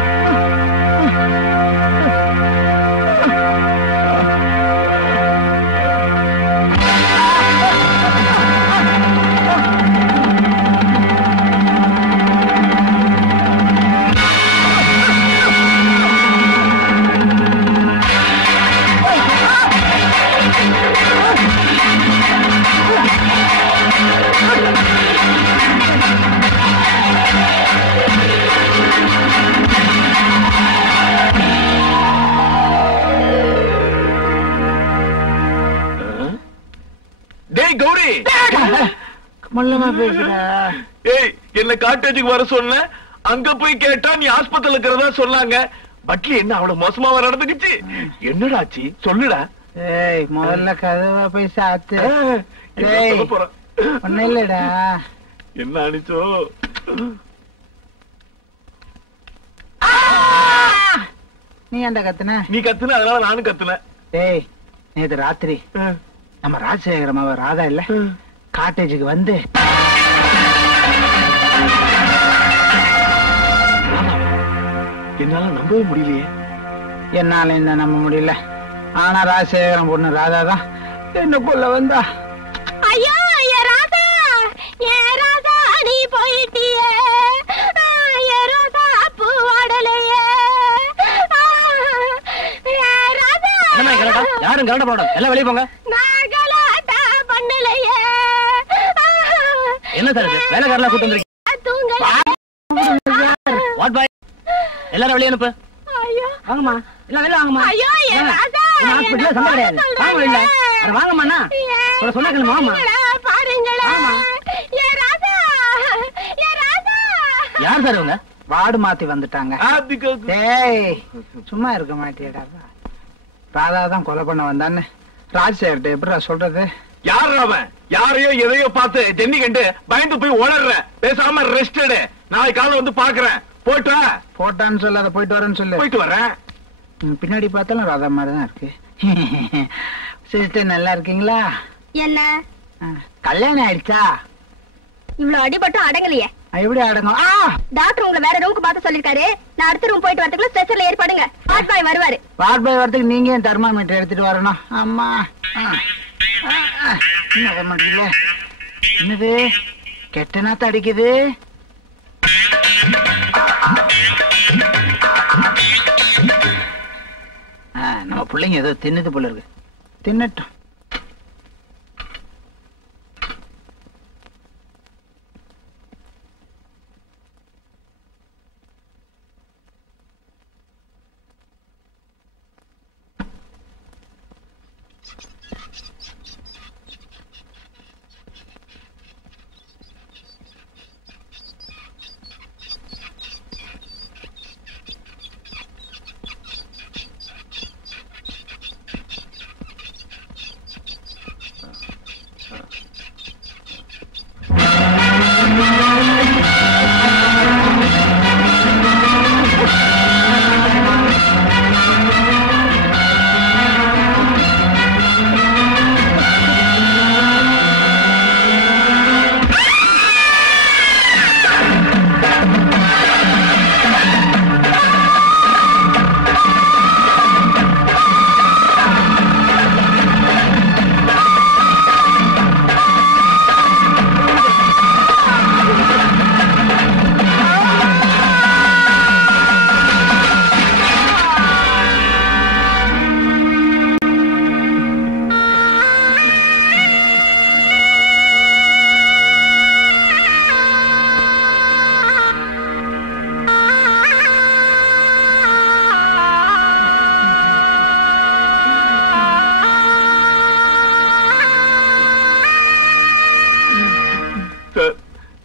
கௌரி மல்லமா பேசுற. ஏய், என்ன காட்டேஜுக்கு வர சொன்ன, அங்க போய் கேட்டா நீ ஆஸ்பத்திரியில இருக்கிறதா சொன்னாங்க. பட்லி என்ன அவ்வளவு மோசமா நடந்துக்குச்சு? என்னடாச்சு சொல்லுடா. ஏய், முதல்ல கதவா போய் சாத்து. ஒண்ணு இல்லடா. என்ன அடிச்சோ? நீ ஏன்டா கத்துன? நீ கத்துன, அதனால நானும் கத்துனேன். ஏய், நேத்து ராத்திரி நம்ம ராஜசேகரம் அவ ராதா இல்ல காட்டேஜுக்கு வந்து என்னால நம்பவே முடியலையே. என்னால என்ன நம்ப முடியல. ஆனா ராஜசேகரம் பொண்ணு ராதா தான் என்ன கொல்ல வந்தா. ஐயோ ராதா, ராதா நீ போயிட்டியே, ரோசா பூ வாடலையே. யாரும் கரண்ட போட, எல்லாம் வெளியே போங்க. என்ன சார் வேலைக்காரலாம் கூட்டு வந்திருக்கீங்க? எல்லாரும் வெளியே அனுப்பு. வாங்கம்மா, எல்லாம் வெளியே வாங்கம்மா. ஹாஸ்பிட்டல் சம்பளம் கிடையாது. வாங்க இல்ல, வாங்கம்மா. சொன்னாங்க வாங்கம்மா. யார் சார் இவங்க? வார்டு மாத்தி வந்துட்டாங்க. ஏய், சும்மா இருக்க மாட்டியடா. ராதா தான் கொலை பண்ண வந்தான்னு ராஜசேகர்ட்ட எப்படிடா சொல்றது? யாரு அவன்? யாரையோ எதையோ பார்த்து ஜென்னி கண்டு பயந்து போய் ஓடற. பேசாம ரெஸ்ட் எடு. நாளைக்கு காலைல வந்து பாக்குறேன். போயிட்டு வா. போட்டான்னு சொல்லாத, போயிட்டு வரேன்னு சொல்லு. போயிட்டு வரேன். பின்னாடி பார்த்தாலும் ராதா மாதிரிதான் இருக்கு. சிஸ்டர் நல்லா இருக்கீங்களா? என்ன கல்யாணம் ஆயிடுச்சா? இவ்வளவு அடிபட்டும் அடங்கலையே. எப்படி அடங்கும்? டாக்டர் உங்களை வேற ரூமுக்கு பார்த்து சொல்லிருக்காரு. நான் அடுத்த ரூம் போயிட்டு வரதுக்குள்ள ஸ்ட்ரெச்சர்ல ஏற்பாடுங்க. வார்ட் பாய் வருவாரு. வார்ட் பாய் வரதுக்கு நீங்க தெர்மாமீட்டர் எடுத்துட்டு வரணும். அம்மா என்னது கெட்ட நாத்து அடிக்குது? நம்ம பிள்ளைங்க ஏதோ தின்னுது போல இருக்கு. தின்னட்டும்.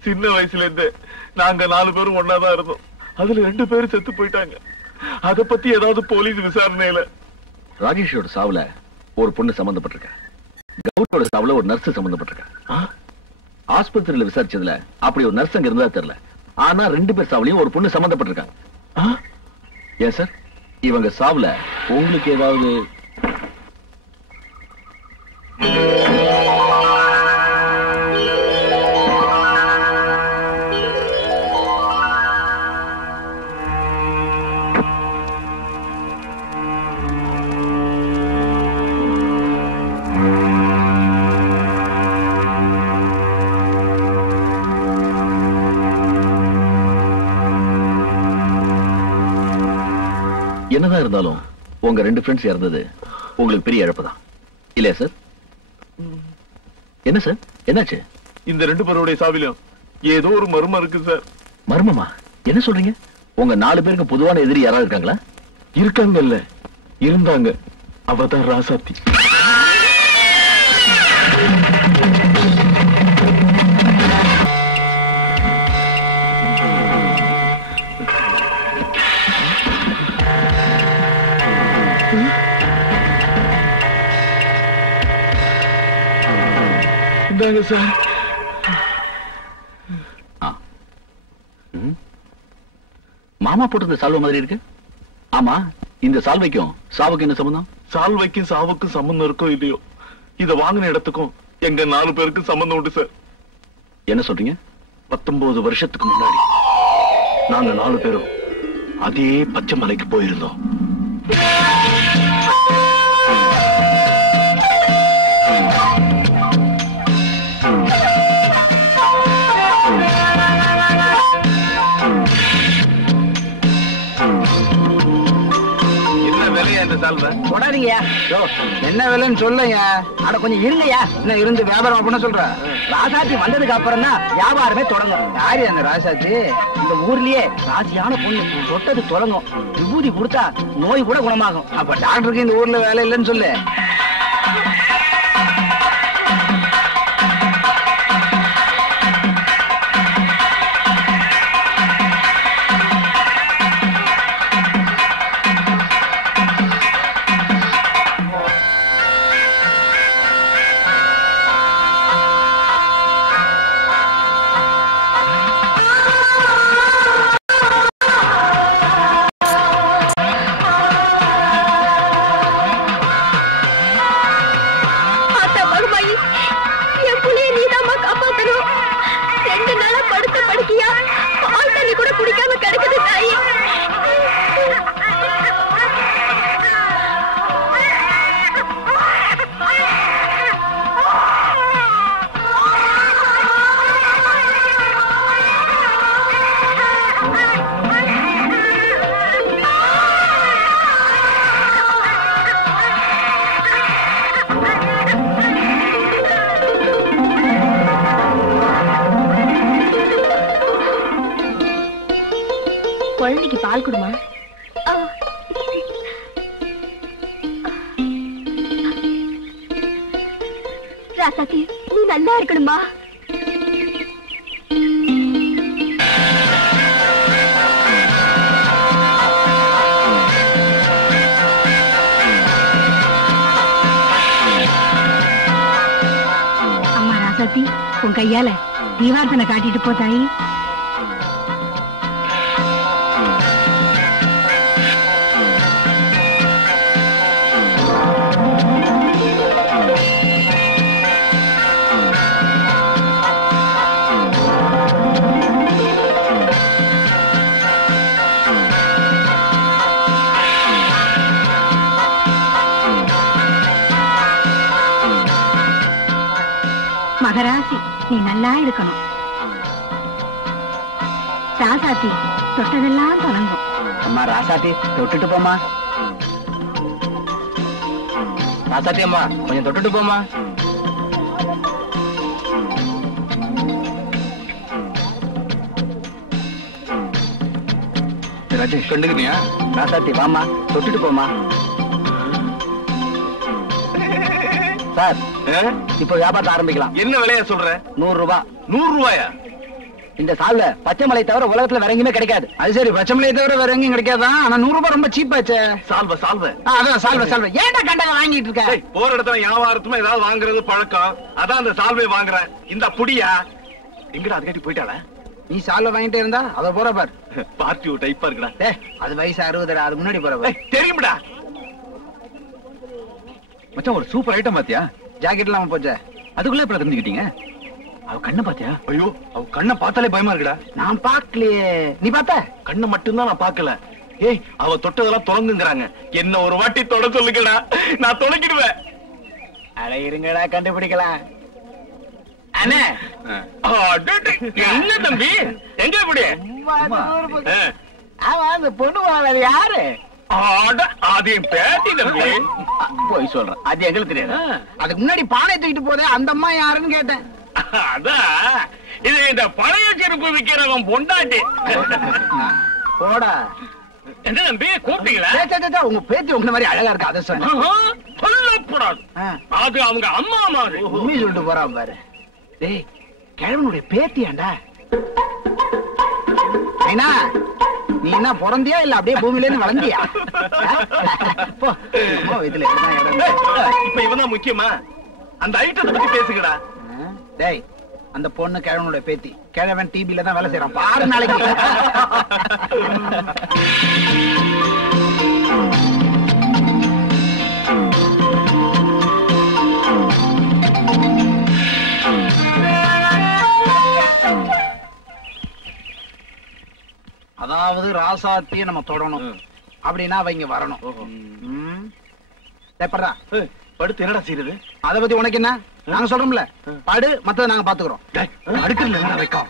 சின்ன வயசுல இருந்து நாங்க 4 பேரும் ஒன்னாதான் இருந்தோம். அதுல 2 பேரும் செத்து போயிட்டாங்க. அத பத்தி ஏதாவது போலீஸ் விசாரணையில? ராஜேஷோட சாவுல ஒரு பொண்ணு சம்பந்தப்பட்டிருக்க. கௌரியோட சாவுல ஒரு நர்ஸ் சம்பந்தப்பட்டிருக்க. ஆஸ்பத்திரியில விசாரிச்சதுல அப்படி ஒரு நர்ஸ் அங்க இருந்தா தெரியல. ஆனா 2 பேர் சாவுலயும் ஒரு பொண்ணு சம்பந்தப்பட்டிருக்காங்க. ஏன் சார், இவங்க சாவுல உங்களுக்கு ஏதாவது என்னதான் இருந்தாலும் உங்க 2 ஃப்ரெண்ட்ஸ் இறந்தது உங்களுக்கு பெரிய இழப்பு தான் இல்லையா சார்? என்ன சார், என்னாச்சு? இந்த 2 பேருடைய சாவிலும் ஏதோ ஒரு மர்மம் இருக்கு சார். மர்மமா? என்ன சொல்றீங்க? உங்க 4 பேருக்கு பொதுவான எதிரி யாராவது இருக்காங்களா? இருக்காங்கல்ல, இருந்தாங்க. அவதான் ராசாத்தி. இந்தாங்க சார். மாமா போட்டு சால்வை மாதிரி இருக்கு. ஆமா, இந்த சால்வைக்கும் சாவுக்கு என்ன சம்பந்தம்? சால்வைக்கும் சாவுக்கும் சம்பந்தம் இருக்கோ இல்லையோ, இத வாங்கின இடத்துக்கும் எங்க 4 பேருக்கு சம்பந்தம் உண்டு சார். என்ன சொல்றீங்க? 19 வருஷத்துக்கு முன்னாடி நாங்க 4 பேரும் அதே பச்சை மலைக்கு போயிருந்தோம். தொடாதீங்கயா. என்ன விலைன்னு சொல்லுங்க. அட கொஞ்சம் இருங்கயா. என்ன இருந்து வியாபாரம் பண்ண சொல்ற? ராசாத்தி வந்ததுக்கு அப்புறம் தான் வியாபாரமே தொடங்கும். யாரு அந்த ராசாத்தி? இந்த ஊர்லயே ராசியான பொண்ணு. தொட்டது தொடங்கும். விபூதி கொடுத்தா நோய் கூட குணமாகும். அப்ப டாக்டருக்கு இந்த ஊர்ல வேலை இல்லைன்னு சொல்லு. குழந்தைக்கு பால் குடுமா. ராசாத்தி, நீ நல்லா இருக்கணுமா? அம்மா ராசாத்தி, உன் கையால தீவார்த்தனை காட்டிட்டு போதாயி. மகராசி, நீ நல்லா இருக்கணும். ராசாத்தி, தொட்டதெல்லாம் தொடங்கும். அம்மா ராசாத்தி, தொட்டுட்டு போமா. ராசாத்தி அம்மா, கொஞ்சம் தொட்டுட்டு போமா. ராஜேஷ் கண்டுக்கிறியா? ராசாத்தி வாமா, தொட்டுட்டு போமா. சார், இப்ப வியாபாரத்தை ஆரம்பிக்கலாம். என்ன விலையா சொல்ற? 100 ரூபாய். 100 ரூபாயா? இந்த சால்வை பச்சை மலை தவிர உலகத்துல வேற எங்கேயுமே கிடைக்காது. அது சரி, பச்சை மலையை தவிர வேற எங்கேயும் கிடைக்காதான். ஆனா 100 ரூபாய் ரொம்ப சீப்பாச்சே. சால்வை சால்வை. அதான் சால்வை சால்வை. ஏன்டா கண்டதை வாங்கிட்டு இருக்க? போற இடத்துல வியாபாரத்துமா ஏதாவது வாங்குறது பழக்கம். அதான் அந்த சால்வை வாங்குறேன். இந்த புடியா எங்கடா அது கட்டி போயிட்டாள? நீ சால்வை வாங்கிட்டே இருந்தா அத போற பார். பார்ட்டி டைப்பா இருக்குடா. அது வயசு 60. அது முன்னாடி போற பார். தெரியும்டா மச்சான், ஒரு சூப்பர் ஐட்டம் பாத்தியா? ஜாக்கெட் இல்லாம போச்சே. அதுக்குள்ள இப்ப தெரிஞ்சுக்கிட்டீங்க. அவ கண்ணை பாத்தியா? ஐயோ, அவ கண்ணை பார்த்தாலே பயமா இருக்குடா. நான் பாக்கலையே. நீ பார்த்த? கண்ணை மட்டும்தான் நான் பார்க்கல. ஏய், அவ தொட்டதெல்லாம் தொடங்குங்கறாங்க. என்ன ஒரு வாட்டி தொட சொல்லுங்கடா, நான் தொலைக்கிடுவேன். அட இருங்கடா, கண்டுபிடிக்கலாம். அண்ணே, என்ன தம்பி, எங்க இப்படி? ஆமா, அந்த பொண்ணு வாழ யாரு? அது என் பேத்தி தம்பி. போய் சொல்றேன், அது எங்களுக்கு தெரியாது. அதுக்கு முன்னாடி பானை தூக்கிட்டு போதே அந்த அம்மா யாருன்னு கேட்டேன். அதான் இது இந்த பழைய செருப்பு விக்கிறவன் பொண்டாட்டி. போடா. என்ன தம்பி கூப்பிட்டீங்களா? உங்க பேத்தி உங்க மாதிரி அழகா இருக்கு, அதை சொன்ன. சொல்லக்கூடாது, அது அவங்க அம்மா மாதிரி. உண்மையை சொல்லிட்டு போறா பாரு. டேய், கிழவனுடைய பேத்தியாண்டா. ஐனா, நீ என்ன பிறந்தியா இல்ல அப்படியே பூமியில இருந்து வளர்ந்தியா? இதுல இப்ப இவன் முக்கியமா? அந்த ஐட்டத்தை பத்தி பேசுங்கடா. டேய், அந்த பொண்ணு கிழவனுடைய பேத்தி. கிழவன் டிபில தான் வேலை செய்யறான் பாரு நாளைக்கு. அதாவது ராசாத்திய நம்ம தொடணும் அப்படின்னா அவங்க வரணும். படுத்து என்னடா செய்யுது? அத பத்தி உனக்கு என்ன? நாங்க சொல்றோம்ல, படு, மத்தத நாங்க பாத்துக்கிறோம். அடுக்கல வைக்கும்.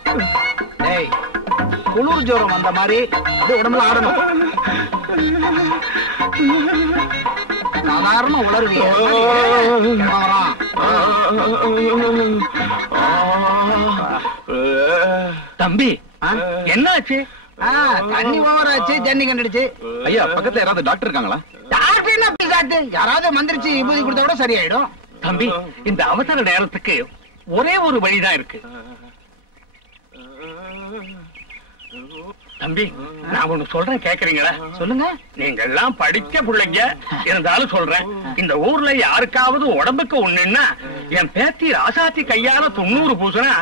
டேய், குளிர் ஜோரம் வந்த மாதிரி உடம்புல ஆடணும். சாதாரண உளருவிய தம்பி. என்னாச்சு? தண்ணி ஓவராச்சு, ஜன்னி கண்டுடுச்சு. ஐயா, பக்கத்துல யாராவது டாக்டர் இருக்காங்களா? டாக்டர் என்ன பிசாட்டு? யாராவது மந்திரிச்சு விபூதி கொடுத்தா கூட சரியாயிடும். தம்பி, இந்த அவசர நேரத்துக்கு ஒரே ஒரு வழிதான் இருக்கு. தம்பி, நான் ஒண்ணு சொல்றேன், கேக்குறீங்களா? சொல்லுங்க. நீங்க எல்லாம் படிச்ச பிள்ளைங்க இருந்தாலும் சொல்றேன். இந்த ஊர்ல யாருக்காவது உடம்புக்கு ஒண்ணுன்னா என் பேத்தி ராசாத்தி கையால 90 பூசனா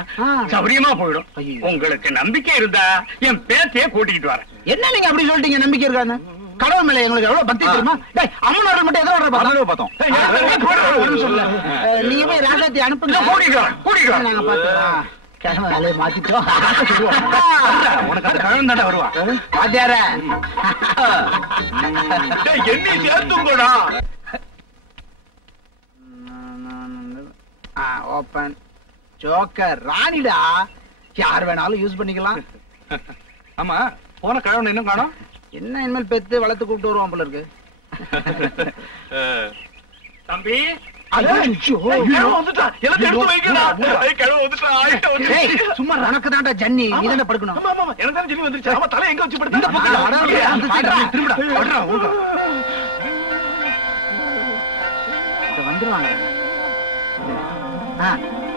சௌரியமா போயிடும். உங்களுக்கு நம்பிக்கை இருந்தா என் பேத்திய கூட்டிக்கிட்டு வரேன். என்ன நீங்க அப்படி சொல்லிட்டீங்க? நம்பிக்கை இருக்கான்னு? கடவுள் மேல எங்களுக்கு எவ்வளவு பக்தி தெரியுமா? அம்மன் மட்டும் எதோ பார்த்தோம். நீங்க போய் ராசாத்தி அனுப்புங்க. கூட்டிக்கலாம். நாங்க பாத்துக்கிறோம். மாத்திட்டோம். உனக்கு அந்த கழகம் தாண்டா வருவா. பாத்தியார என்ன சேர்த்துங்கடா. Open joker ராணிடா. யார் வேணாலும் யூஸ் பண்ணிக்கலாம். ஆமா, போன கழகம் இன்னும் காணோம். என்ன இனிமேல் பெத்து வளர்த்து கூப்பிட்டு வருவான் போல இருக்கு. தம்பி, சும்மா உனக்கு தான்டா ஜன்னி. நீ தானே படுக்கணும். எனக்கு தான் ஜன்னி வந்துருச்சு. அவன் தலை எங்க வச்சு படுத்த? வந்துருவாங்க.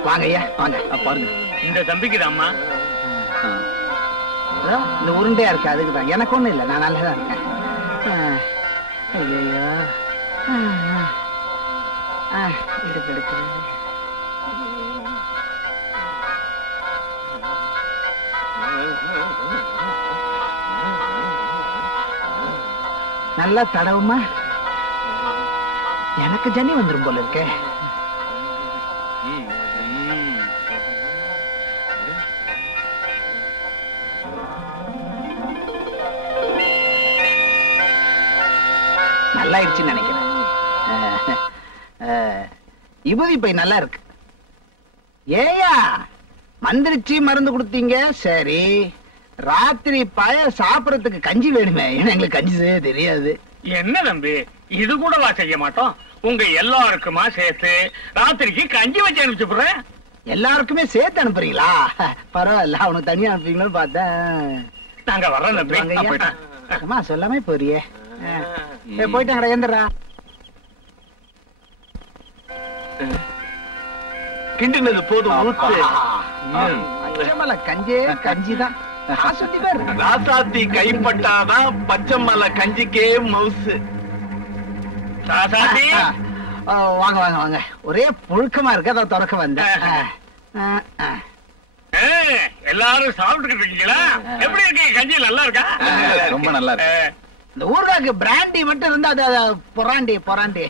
வாங்க ஐயா, வாங்க. பாருங்க, இந்த தம்பிக்கு தான்மா. இந்த உருண்டையா இருக்கு, அதுக்குதான். எனக்கு ஒண்ணும் இல்லை, நான் நல்லதான் இருக்கேன். ஐயோ, நல்லா தடவுமா. எனக்கு ஜன்னி வந்துரும் போல இருக்கே. நல்லா ஆயிடுச்சுன்னு நினைக்கிறேன். விபூதி பை நல்லா இருக்கு. ஏயா மந்திரிச்சு மருந்து கொடுத்தீங்க, சரி. ராத்திரி பாய சாப்பிடறதுக்கு கஞ்சி வேணுமே. ஏன்னா எங்களுக்கு கஞ்சி செய்ய தெரியாது. என்ன தம்பி, இது கூடவா செய்ய மாட்டோம்? உங்க எல்லாருக்குமா சேர்த்து ராத்திரிக்கு கஞ்சி வச்சு அனுப்பிச்சுடுறேன். எல்லாருக்குமே சேர்த்து அனுப்புறீங்களா? பரவாயில்ல, அவனுக்கு தனியா அனுப்புறீங்களோன்னு பார்த்தேன். நாங்க வர்றோம் தம்பி. அம்மா சொல்லாமே போறியே. போயிட்டாங்கடா, ஏந்திரா. கிண்டினது போதும். கஞ்சே கஞ்சிதான். ராசாத்தி கைப்பட்டாதான் பச்சைமலை கஞ்சிக்கே மவுசு. வாங்க வாங்க வாங்க. ஒரே புழுக்கமா இருக்கு, அதை திறக்க வந்தேன். எல்லாரும் சாப்பிட்டுக்கிட்டு இருக்கீங்களா? எப்படி இருக்கு கஞ்சி? நல்லா இருக்கா? ரொம்ப நல்லா இருக்கு. இந்த ஊர்காக்கு பிராண்டி மட்டும் இருந்தா அது பொறாண்டி பொறாண்டி.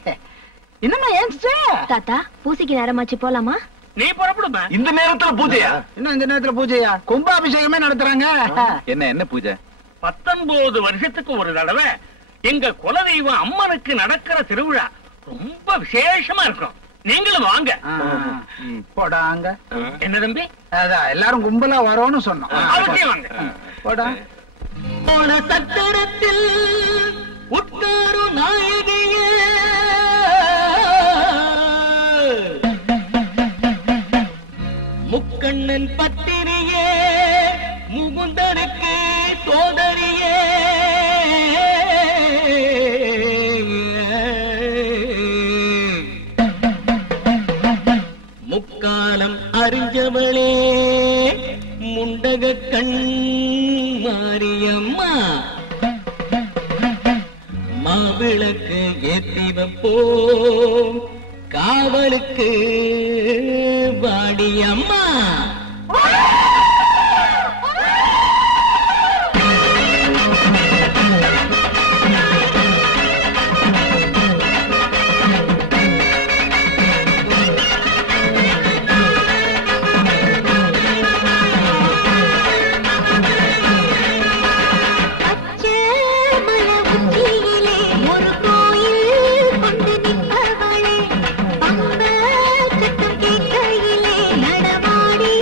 என்னமா ஏன்ச்சு? தாத்தா, பூசைக்கு நேரமாச்சு, போலாமா? நீ புறப்படுமா? இந்த நேரத்துல பூஜையா? இன்னும் இந்த நேரத்துல பூஜையா? கும்பாபிஷேகமே நடத்துறாங்க. என்ன பூஜை? 19 வருஷத்துக்கு ஒரு தடவை எங்க குலதெய்வம் அம்மனுக்கு நடக்கிற திருவிழா ரொம்ப விசேஷமா இருக்கும். நீங்களும் வாங்க. போடாங்க. என்ன தம்பி? அதான் எல்லாரும் கும்பலா வரோன்னு சொன்னோம். அவசியம் வாங்க. போடா. சத்திரத்தில் உட்காரு நாயகியே முக்கண்ணன் பத்திரியே முகுந்தனுக்கு சோதரியே முக்காலம் அறிஞ்சவளே முண்டக கண் மாரியம்மா மாவிளக்கு ஏத்தி வைப்போம் காவலுக்கு வாடியம்மா நடமாடி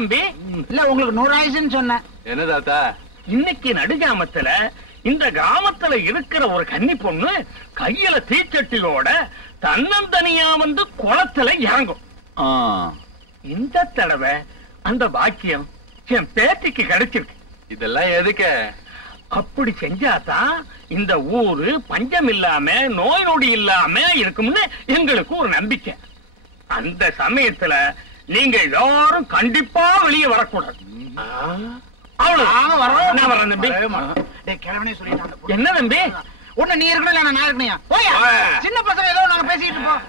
தம்பி? இல்ல உங்களுக்கு 100 ஆயிடுச்சுன்னு சொன்னேன். என்ன தாத்தா? இன்னைக்கு நடுஜாமத்துல இந்த கிராமத்துல இருக்கிற ஒரு கன்னி பொண்ணு கையில தீச்சட்டியோட தன்னந்தனியா வந்து குளத்துல இறங்கும். இந்த தடவை அந்த பாக்கியம் என் பேத்திக்கு கிடைச்சிருக்கு. இதெல்லாம் எதுக்கு? அப்படி செஞ்சாதான் இந்த ஊரு பஞ்சம் இல்லாம நோய் நொடி இல்லாம இருக்கும்னு எங்களுக்கு ஒரு நம்பிக்கை. அந்த சமயத்துல நீங்க எல்லாரும் கண்டிப்பா வெளியே வரக்கூடாது. அவ்வளவு நான் வரேன் தம்பி. என்ன தம்பி? ஒண்ணு நீ இருக்கணும் இல்ல நான் இருக்கணும். சின்ன பசங்க ஏதோ நாங்க பேசிட்டு இருப்போம்.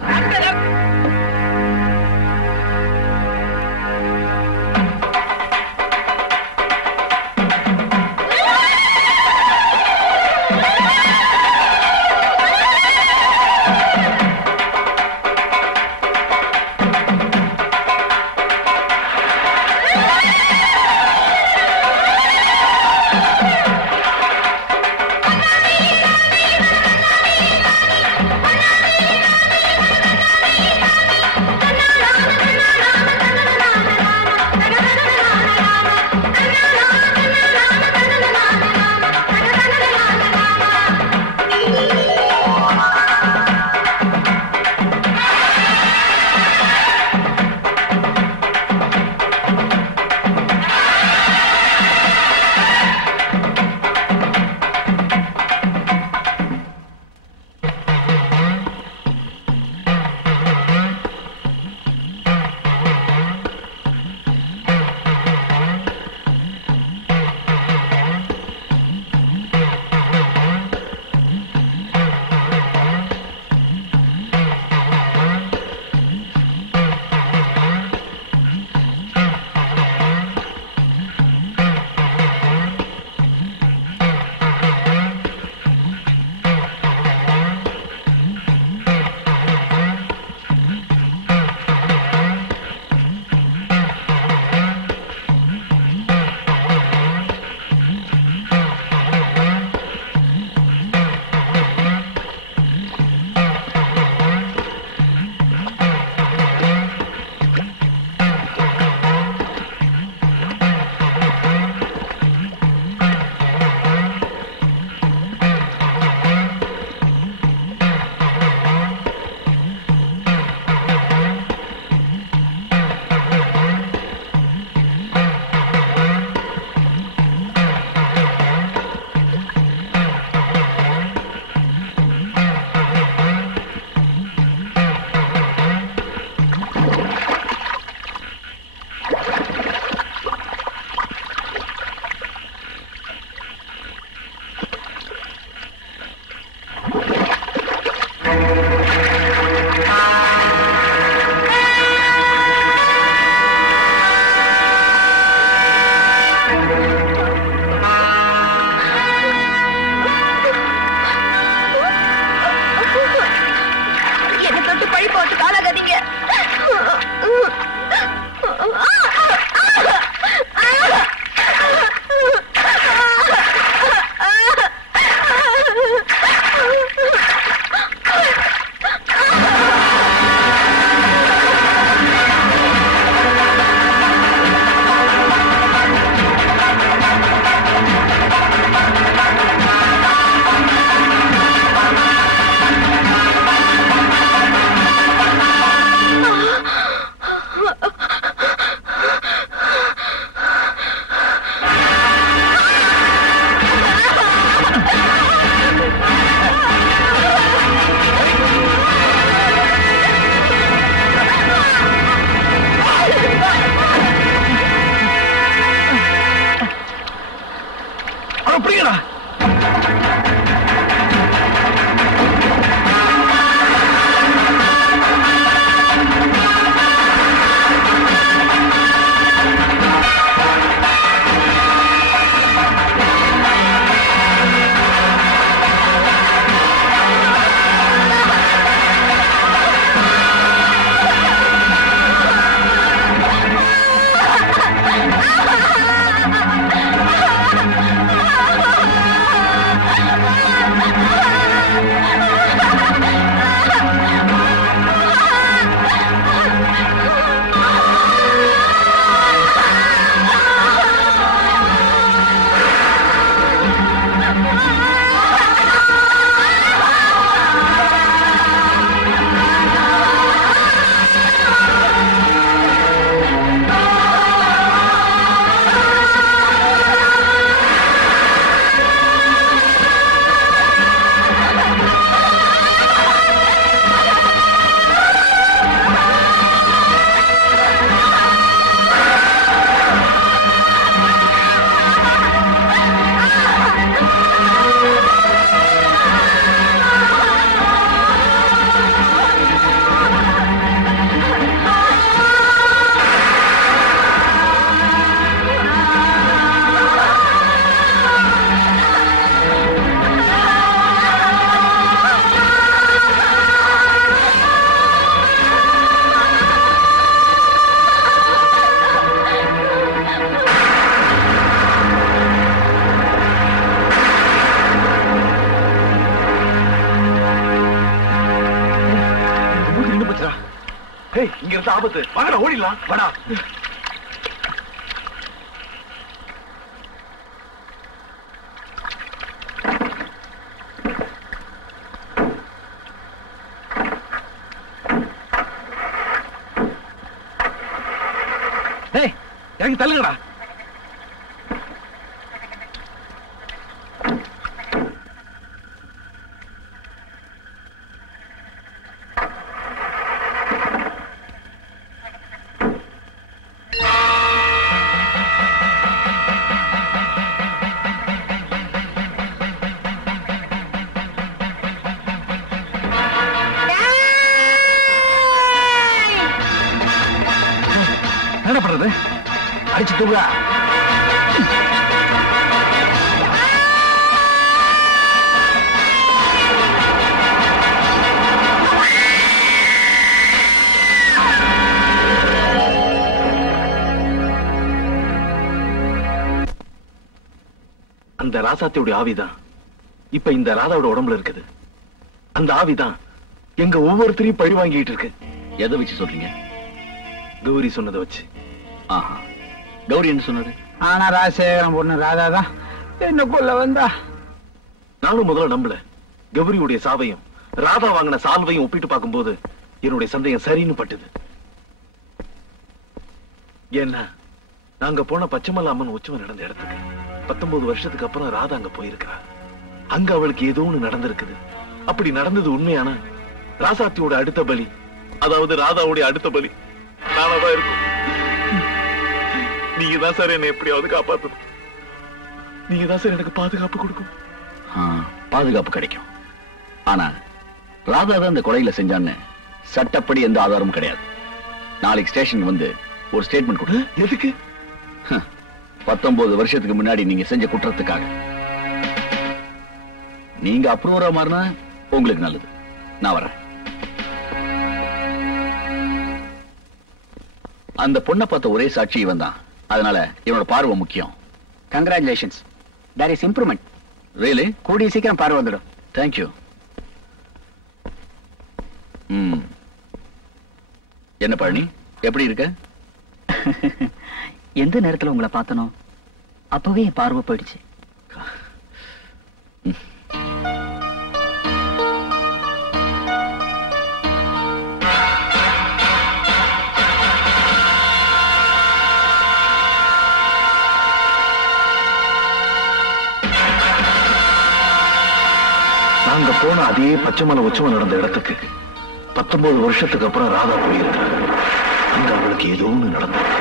இங்க இருந்த ஆபத்து வாங்கடா ஓடிடலாம் வாடா. இறங்கி தள்ளுங்கடா. என்ன பண்றது? அடிச்சு தூக்குடா. அந்த ராசாத்தியோட ஆவிதான் இப்ப இந்த ராதாவோட உடம்புல இருக்குது. அந்த ஆவிதான் எங்க ஒவ்வொருத்தரையும் பழி வாங்கிட்டு இருக்கு. எதை வச்சு சொல்றீங்க? கௌரி சொன்னதை வச்சு. ஆஹா, கௌரி என்ன சொன்னது? ஆனா ராஜசேகரன் பொண்ணு ராதாதான் என்ன கொல்ல வந்தா. நானும் முதல்ல நம்பல. கௌரியுடைய சாவையும் ராதா வாங்கின சால்வையும் ஒப்பிட்டு பார்க்கும்போது என்னுடைய சந்தேகம் சரின்னு பட்டுது. ஏன்னா நாங்க போன பச்சைமலை அம்மன் உற்சவம் நடந்த இடத்துக்கு 19 வருஷத்துக்கு அப்புறம் ராதா அங்க போயிருக்கிறா. அங்க அவளுக்கு ஏதோ ஒண்ணு நடந்திருக்குது. அப்படி நடந்தது உண்மையான ராசாத்தியோட அடுத்த பலி, அதாவது ராதாவுடைய அடுத்த பலி நானாதான் இருக்கும். நீங்க தான் சார் என்ன எப்படியாவது காப்பாத்தணும். நீங்க தான் சார் எனக்கு பாதுகாப்பு கொடுக்கும். பாதுகாப்பு கிடைக்கும். ஆனா ராதா தான் இந்த கொலையில செஞ்சான்னு சட்டப்படி எந்த ஆதாரமும் கிடையாது. நாளைக்கு ஸ்டேஷன் வந்து ஒரு ஸ்டேட்மெண்ட் கொடு. எதுக்கு? 19 வருஷத்துக்கு முன்னாடி நீங்க செஞ்ச குற்றத்துக்காக. நீங்க அப்ரூவரா மாறினா உங்களுக்கு நல்லது. நான் வரேன். அந்த பொண்ணை பார்த்த ஒரே சாட்சி இவன் தான். அதனால இவனோட பார்வை முக்கியம். Congratulations, there is improvement. Really? கூடிய சீக்கிரம் பார்வை வந்துடும். தேங்க்யூ. என்ன பழனி, எப்படி இருக்க? எந்த நேரத்துல உங்களை பார்த்தனோ அப்பவே என் பார்வை போயிடுச்சு. நாங்க போன அதே பச்சைமலை உற்சவம் நடந்த இடத்துக்கு 19 வருஷத்துக்கு அப்புறம் ராதா போயிருக்காங்க. அங்க அவளுக்கு ஏதோ ஒண்ணு நடந்தது.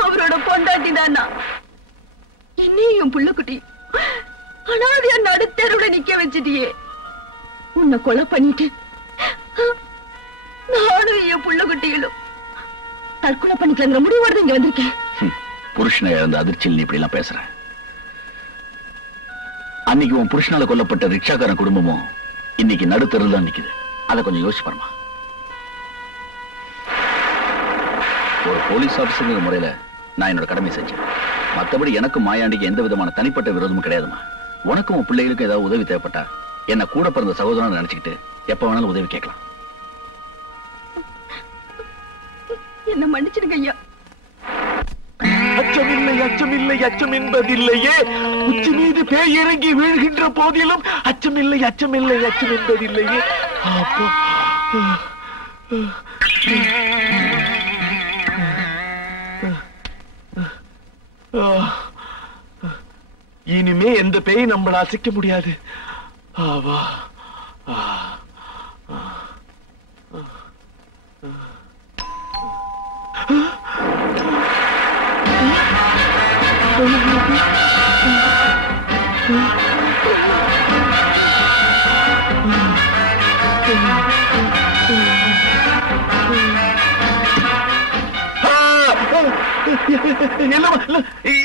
அவரோட பொண்டாட்டி தானா என்னையும் புள்ளுக்குட்டி அனாதையா நடுத்தருவுல நிக்க வச்சிட்டியே. உன்னை கொலை பண்ணிட்டு நானும் என் புள்ளுக்குட்டிகளும் தற்கொலை பண்ணிக்கலங்கிற முடிவோடு இங்க வந்திருக்கேன். புருஷனை இழந்த அதிர்ச்சியில் நீ இப்படி எல்லாம் பேசுற. அன்னைக்கு உன் புருஷனால கொல்லப்பட்ட ரிக்ஷாக்காரன் குடும்பமும் இன்னைக்கு நடுத்தருள் தான் நிக்குது. அதை கொஞ்சம் யோசிச்சு பாருமா. ஒரு போலீஸ் ஆபீசர் முறையில நான் என்னோட கடமை செஞ்சேன். மற்றபடி எனக்கும் மாயாண்டிக்கு எந்த விதமான தனிப்பட்ட விரோதமும் கிடையாதுமா. உனக்கும் உன் பிள்ளைகளுக்கும் ஏதாவது உதவி தேவைப்பட்டா என்ன கூட பிறந்த சகோதரன் நினைச்சுக்கிட்டு எப்ப வேணாலும் உதவி கேட்கலாம். என்ன மன்னிச்சிடுங்க ஐயா. அச்சமில்லை, அச்சமில்லை, அச்சம் என்பதில்லையே. உச்சி மீது பேய் இறங்கி வீழ்கின்ற போதிலும் அச்சமில்லை, அச்சமில்லை, அச்சம் என்பதில்லையே. அப்பா இனிமே எந்த பேய் நம்மள அசைக்க முடியாது. ஆவா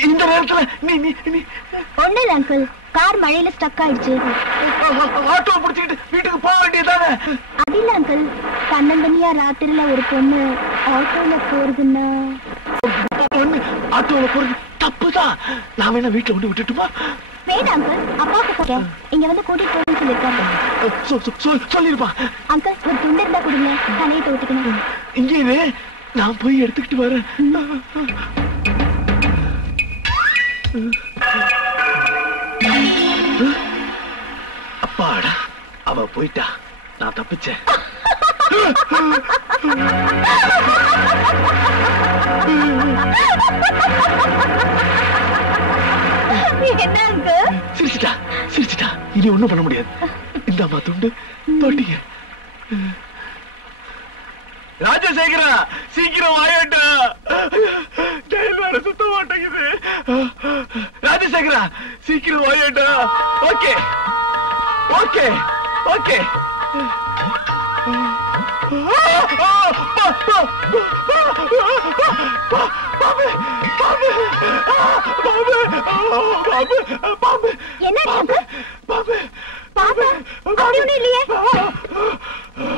இந்த நேரத்துல நீ நீ நீ ஒண்ணு இல்ல அங்கிள், கார் மழையில ஸ்டக் ஆயிடுச்சு. ஆட்டோ பிடிச்சிட்டு வீட்டுக்கு போக வேண்டியதானே? அது இல்ல அங்கிள், 12 மணியா ராத்திரில ஒரு பொண்ணு ஆட்டோல போறதுன்னா ஆட்டோல போறது தப்புதான். நான் வேணா வீட்டுல கொண்டு விட்டுட்டுமா? வேண்டாம் அங்கிள், அப்பாவுக்கு சொல்றேன், இங்க வந்து கூட்டிட்டு போறேன்னு சொல்லிருக்காங்க. சொல்லிருப்பா. அங்கிள் ஒரு துண்டு இருந்தா கொடுங்க, தலையை தோட்டிக்கணும். இங்கே நான் போய் எடுத்துக்கிட்டு வரேன். அப்பாடா, அவ போயிட்டா, நான் தப்பிச்சேன். சிரிச்சிட்டா, இனி ஒண்ணும் பண்ண முடியாது. இந்த அம்மா துண்டு தோட்டிங்க. ராஜசேகரா, சீக்கிரம் வாயட்டா, சுத்த மாட்டேங்குது. ராஜசேகரா, சீக்கிரம் வாயட்டா. Okay okay okay.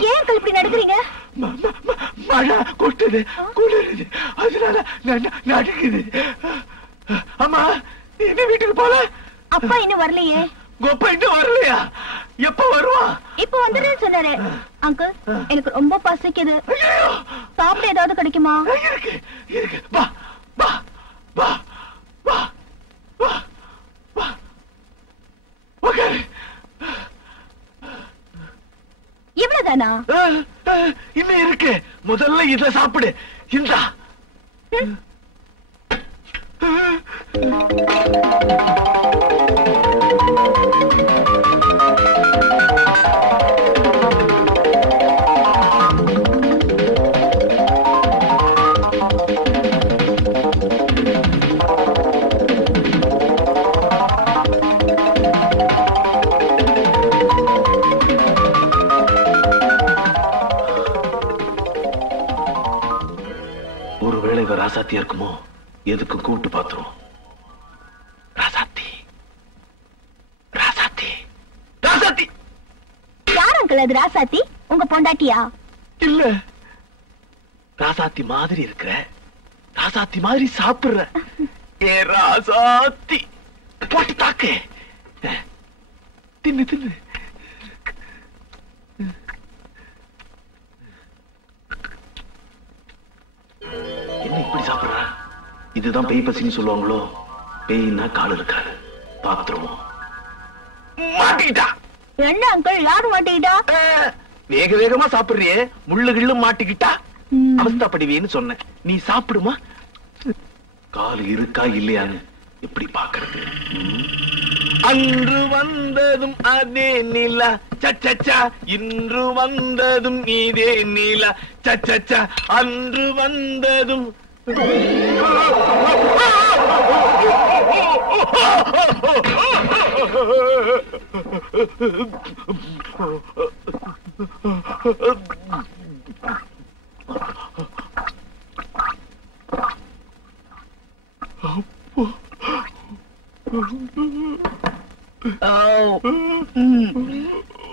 ஏன் இப்படி நடக்கிறீங்க? மழை கொட்டுது, குளிருது, அதனால நடுக்குது. அம்மா, என்ன வீட்டுக்கு போல? அப்பா இன்னும் வரலையே. கோப்பா இன்னும் வரலையா? எப்ப வருவா? இப்ப வந்துடுறேன்னு சொன்னாரு. அங்கிள், எனக்கு ரொம்ப பசிக்குது, சாப்பிட ஏதாவது கிடைக்குமா? இருக்கு இருக்கு, வா வா வா வா வா வா. ஓகே, இவ்வளவுதானா? இன்னும் இருக்கு. முதல்ல இத சாப்பிடு. இந்தா. ஒருவேளை இவ ராசாத்தியா இருக்குமோ? எதுக்கு கூப்பிட்டு பாத்துரும். ராசாத்தி, ராசாத்தி, ராசாத்தி. யார் அங்கிள் அது ராசாத்தி? உங்க பொண்டாட்டியா? இல்ல, ராசாத்தி மாதிரி இருக்கிற, ராசாத்தி மாதிரி சாப்பிடுற. ஏ ராசாத்தி, போட்டு தாக்கு, தின்னு தின்னு. என்ன இப்படி சாப்பிடுற? இதுதான் பேய் பசின்னு சொல்லுவாங்களோ? பேய்னா கால் இருக்காது, பாத்துருவோம். மாட்டிக்கிட்டா. என்ன அங்கிள், யாரு மாட்டிக்கிட்டா? வேக வேகமா சாப்பிடுறியே, முள்ளு கிள்ளு மாட்டிக்கிட்டா அவஸ்தாப்படுவேன்னு சொன்ன. நீ சாப்பிடுமா? கால் இருக்கா இல்லையான்னு எப்படி பாக்குறது? அன்று வந்ததும் அதே நிலா சச்சா, இன்று வந்ததும் இதே நிலா சச்சா, அன்று வந்ததும்.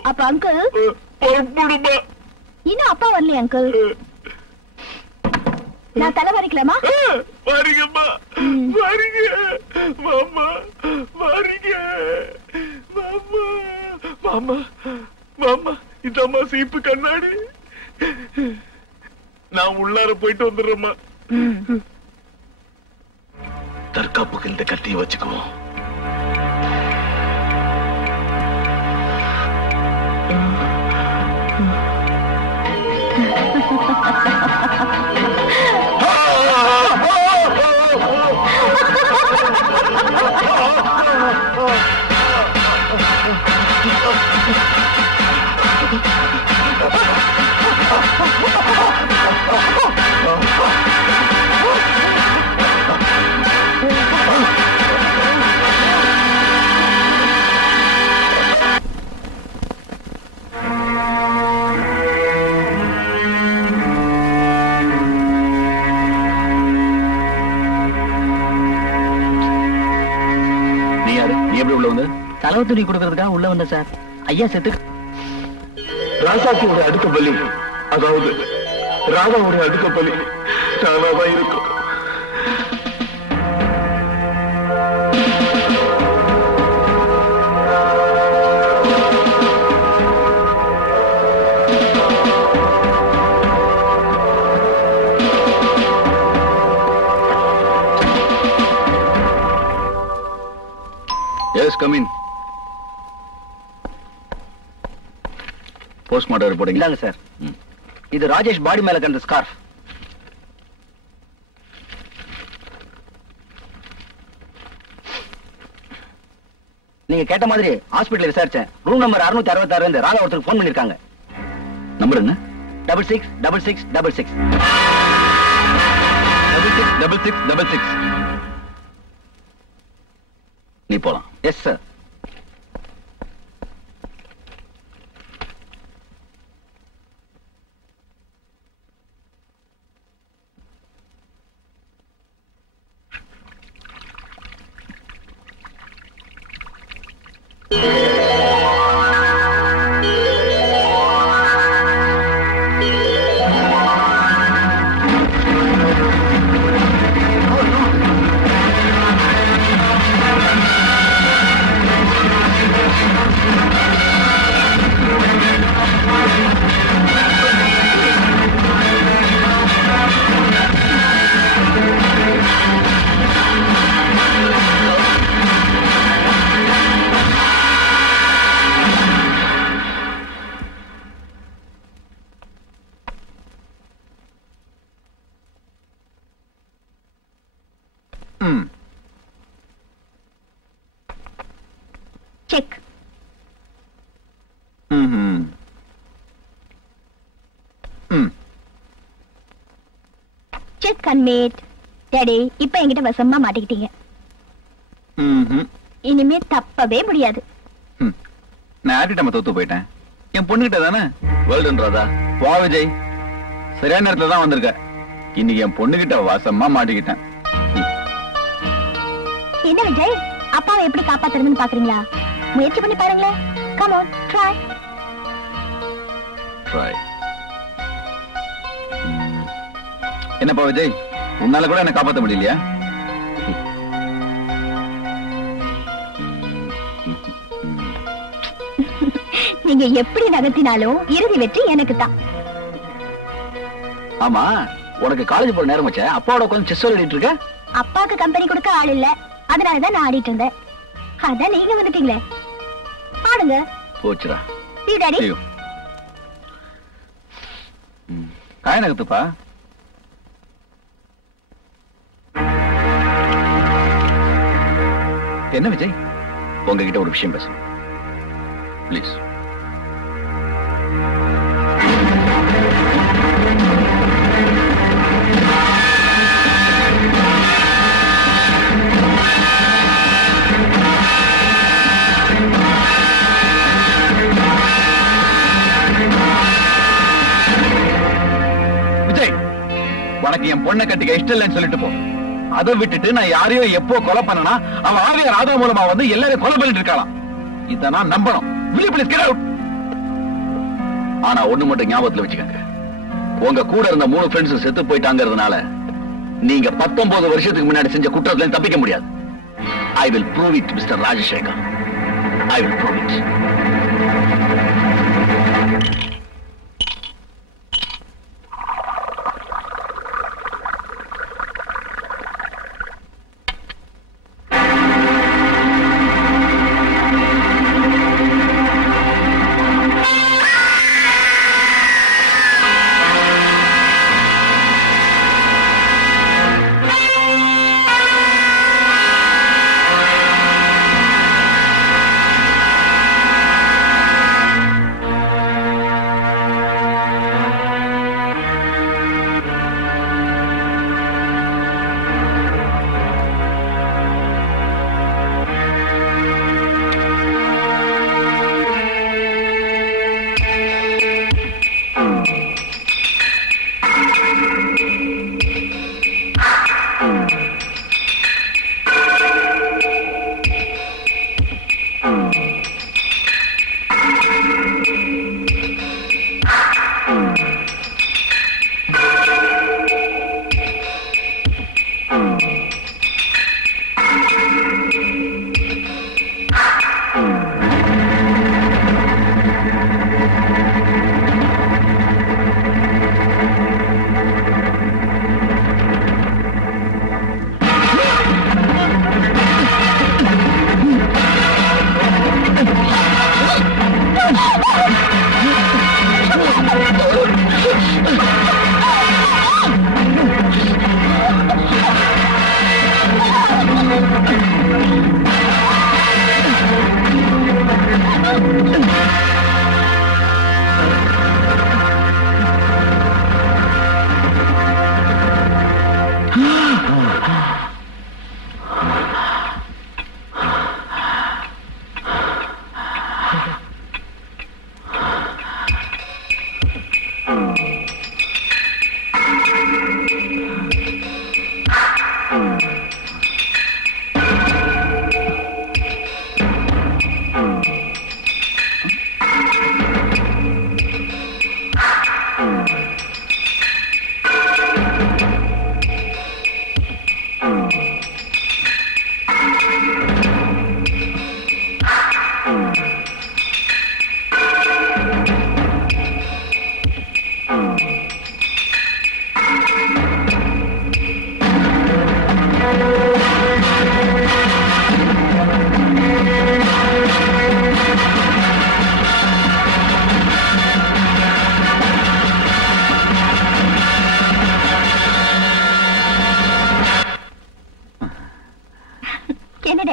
அப்ப அங்கிள் இன்னும் அப்பா வரலையா அங்கிள்? நான் தலை வரைக்கலாமா? வாரிங்கம்மா, வாரிங்க மாமா, வாரிங்க மாமா. மாமா மாமா, இதம்மா சீப்பு கண்ணாடி. நான் உள்ளார போயிட்டு வந்துடுறேம்மா. தற்காப்புக்கு இந்த கத்தியை வச்சுக்குவோம். உள்ள வந்து? செலவு துணி கொடுக்கறதுக்காக உள்ள வந்த சார். ஐயா செத்து ராசாத்தியோட அடுத்த பலி, அதாவது ராதாவோட அடுத்த பலி நானாதான் இருக்கும். Yes, come in. Postmortem report இல்லாங்க சார். இது ராஜேஷ் பாடி மேல கண்ட ஸ்கார்ஃப். நீங்க கேட்ட மாதிரி ஹாஸ்பிடல்ல விசாரிச்சேன். ரூம் நம்பர் 666 இருந்து ராதா ஒருத்தருக்கு ஃபோன் பண்ணிருக்காங்க. நம்பர் என்ன? 666666. 666666. நீ போலாம். Yes sir. செக். செக் அன்மேட். டாடி, இப்ப என்கிட்ட வசமா மாட்டிக்கிட்டீங்க. இனிமே தப்பவே முடியாது. நான் ஆட்டிட்டமா தோத்து போயிட்டேன். என் பொண்ணுகிட்ட தானே. வேல்டன் ராதா. வா விஜய், சரியான நேரத்துல தான் வந்திருக்க. இன்னைக்கு என் பொண்ணுகிட்ட வசமா மாட்டிக்கிட்டேன். என்ன விஜய், அப்பாவை எப்படி காப்பாத்துறதுன்னு பாக்குறீங்களா? முயற்சி பண்ணி பாருங்களேன். Come on, try. என்னப்பா விஜய், உன்னால கூட என்ன காப்பாத்த முடியலையா? நீங்க எப்படி நகர்த்தினாலும் இறுதி வெற்றி எனக்கு தான். ஆமா, உனக்கு காலேஜ் போற நேரம் வச்ச அப்பாவோட உட்கார்ந்து செஸ் விளையாடிட்டு இருக்க. அப்பாவுக்கு கம்பெனி கொடுக்க ஆள் இல்ல, அதனாலதான் நான் ஆடிட்டு இருந்தேன். அதான் நீங்க வந்துட்டீங்களே, ஆடுங்க. போச்சுடா. See you, Daddy. காய நகத்துப்பா. என்ன விஜய், உங்ககிட்ட ஒரு விஷயம் பேசணும் ப்ளீஸ். விஜய், உனக்கு என் பொண்ணை கட்டிக்க இஷ்டம் இல்லைன்னு சொல்லிட்டு போ. அதை விட்டுட்டு நான் யாரையோ எப்போ கொலை பண்ணனா அவ ஆவிய ராதா மூலமா வந்து எல்லாரையும் கொலை பண்ணிட்டு இருக்கலாம். இத நான் நம்பணும். Will you please get out? ஆனா ஒண்ணு மட்டும் ஞாபகத்துல வச்சுக்கங்க, உங்க கூட இருந்த 3 ஃப்ரெண்ட்ஸ் செத்து போயிட்டாங்கிறதுனால நீங்க 19 வருஷத்துக்கு முன்னாடி செஞ்ச குற்றத்துல தப்பிக்க முடியாது. I will prove it, Mr. Rajashekhar. I will prove it.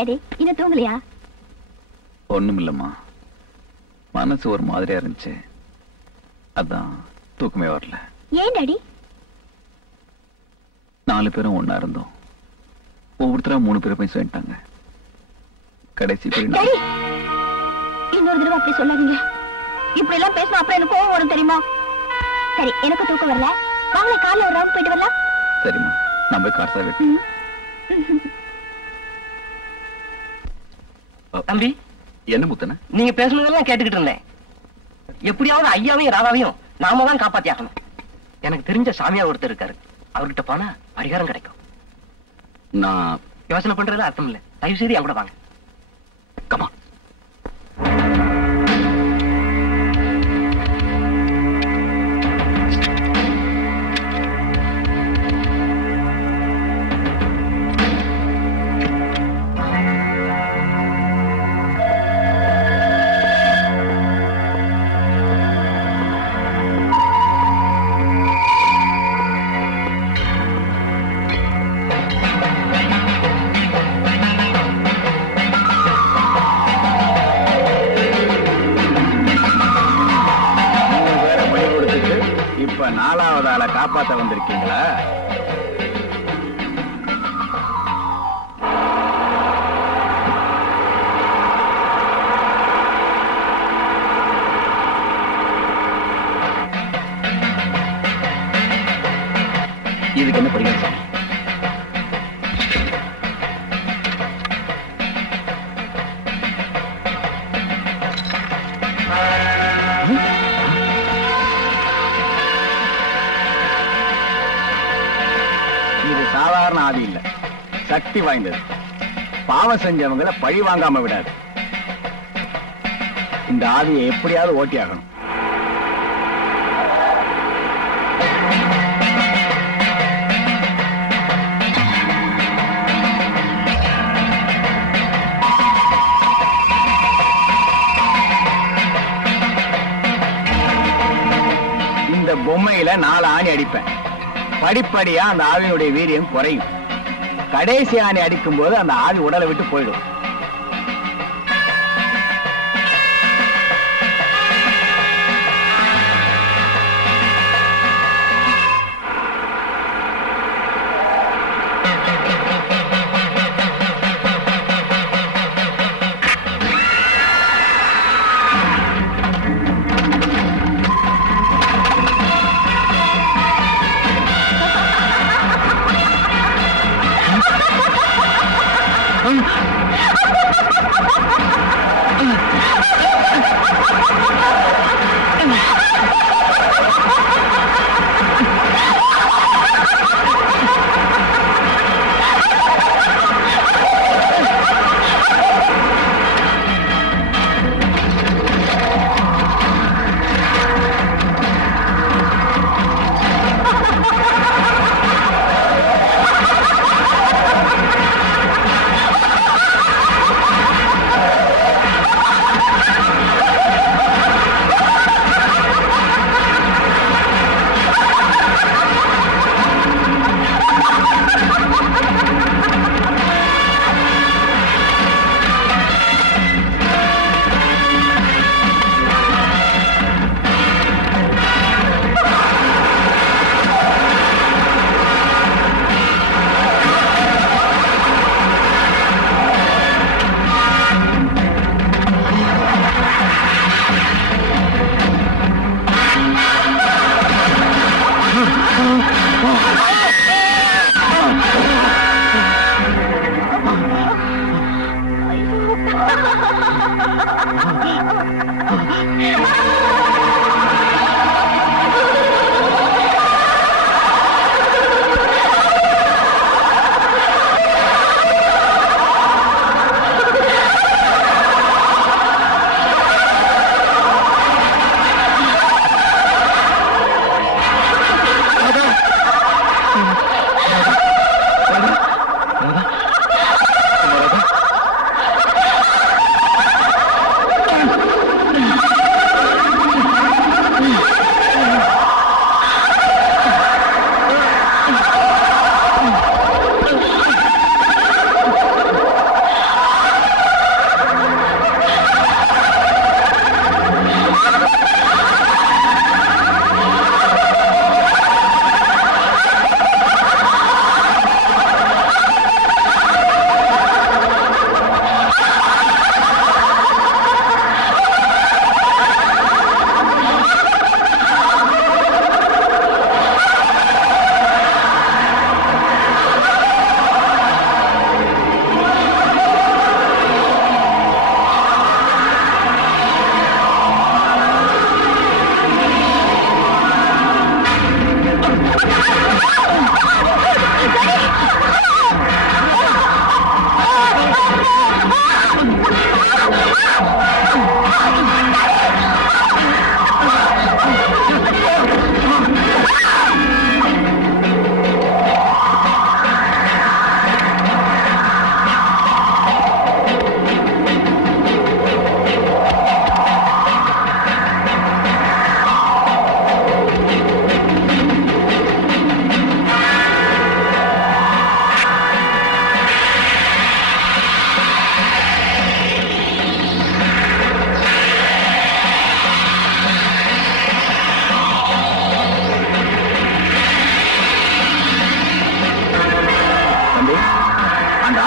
Daddy இன்னும் தூங்கலையா? ஒண்ணும் இல்லம்மா, மனசு ஒரு மாதிரியா இருந்துச்சு, அதான் தூக்கமே வரல. ஏன் டாடி? 4 பேரும் ஒன்னா இருந்தோம், ஒவ்வொருத்தரா 3 பேரும் போய் சொல்லிட்டாங்க. கடைசி பேர் டாடி இன்னொரு தடவை அப்படி சொல்லாதீங்க. இப்படி எல்லாம் பேசினா அப்புறம் எனக்கு கோவம் வரும் தெரியுமா? சரி, எனக்கு தூக்கம் வரல, வாங்க காலைல ஒரு ரவுண்ட் போயிட்டு வரலாம். சரிம்மா, நான் போய் கார் சாவிட்டு. தம்பி, என்ன முத்தன? நீங்க பேசுனதெல்லாம் கேட்டுக்கிட்டு இருந்தேன். எப்படியாவது ஐயாவையும் ராதாவையும் நாம தான் காப்பாத்தி ஆகணும். எனக்கு தெரிஞ்ச சாமியார் ஒருத்தர் இருக்காரு, அவர்கிட்ட போனா பரிகாரம் கிடைக்கும். நான் யோசனை பண்றதுல அர்த்தம் இல்ல, தயவு செய்து என் கூட வாங்க. கமா. நாலாவது ஆளை காப்பாத்த வந்திருக்கீங்களா? இதுக்கு என்ன பரிகாரம்? சாதாரண ஆதி இல்ல, சக்தி வாய்ந்தது. பாவம் செஞ்சவங்களை பழி வாங்காம விடாது. இந்த ஆதியை எப்படியாவது ஓட்டியாகணும். இந்த பொம்மையில 4 ஆணி அடிப்பேன். படிப்படியா அந்த ஆவியினுடைய வீரியம் குறையும். கடைசி ஆணி அடிக்கும் போது அந்த ஆவி உடலை விட்டு போயிடும்.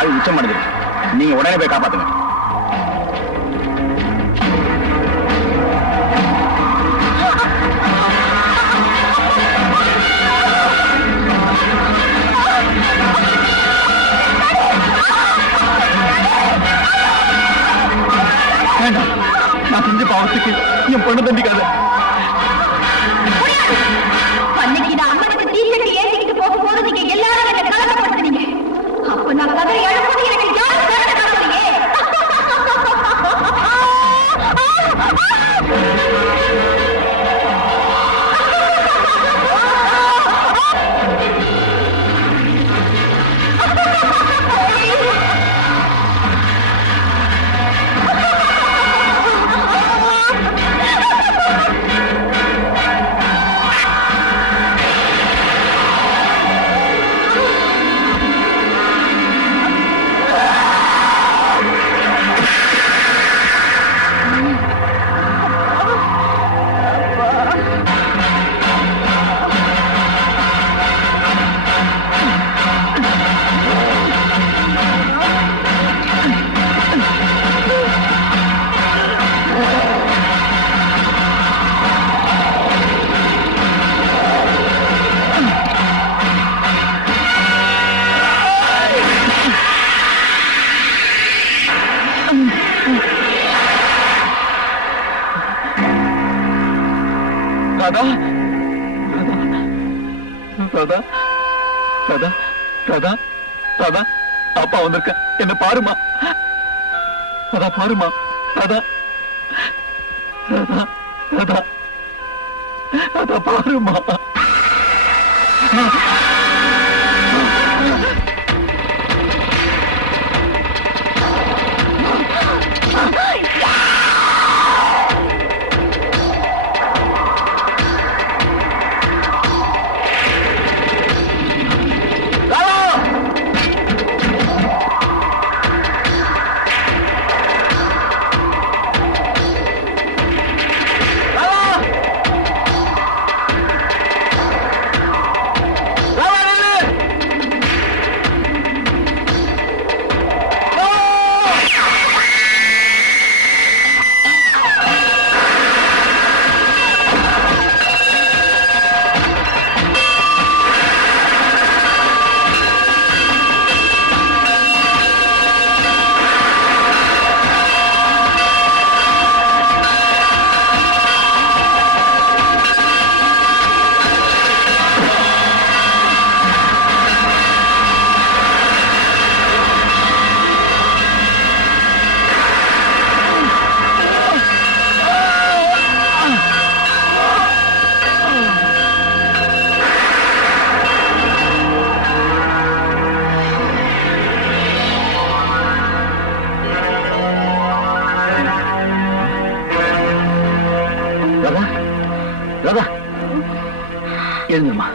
ஆள் உச்சம் அடைஞ்சிருக்கு. நீங்க உடனே போய் காப்பாத்துங்க. நான் செஞ்ச பாவத்துக்கு என் பொண்ணு தண்டிக்காத. அன்னைக்கு நான் அம்மனுக்கு தீர்த்து ஏற்றிக்கிட்டு போக போது நீங்க எல்லாரும் என்ன கலக்கப்படுத்துறீங்க. அப்ப நான் கதை எழுப்பது எனக்கு யாரும் கருணை காட்டலையே. ராதா, ராதா, ராதா, ராதா, ராதா, அப்பா வந்திருக்க. என்ன பாருமா, ராதா, பாருமா, ராதா, ராதா, ராதா, ராதா, பாருமா. எழுந்துமா.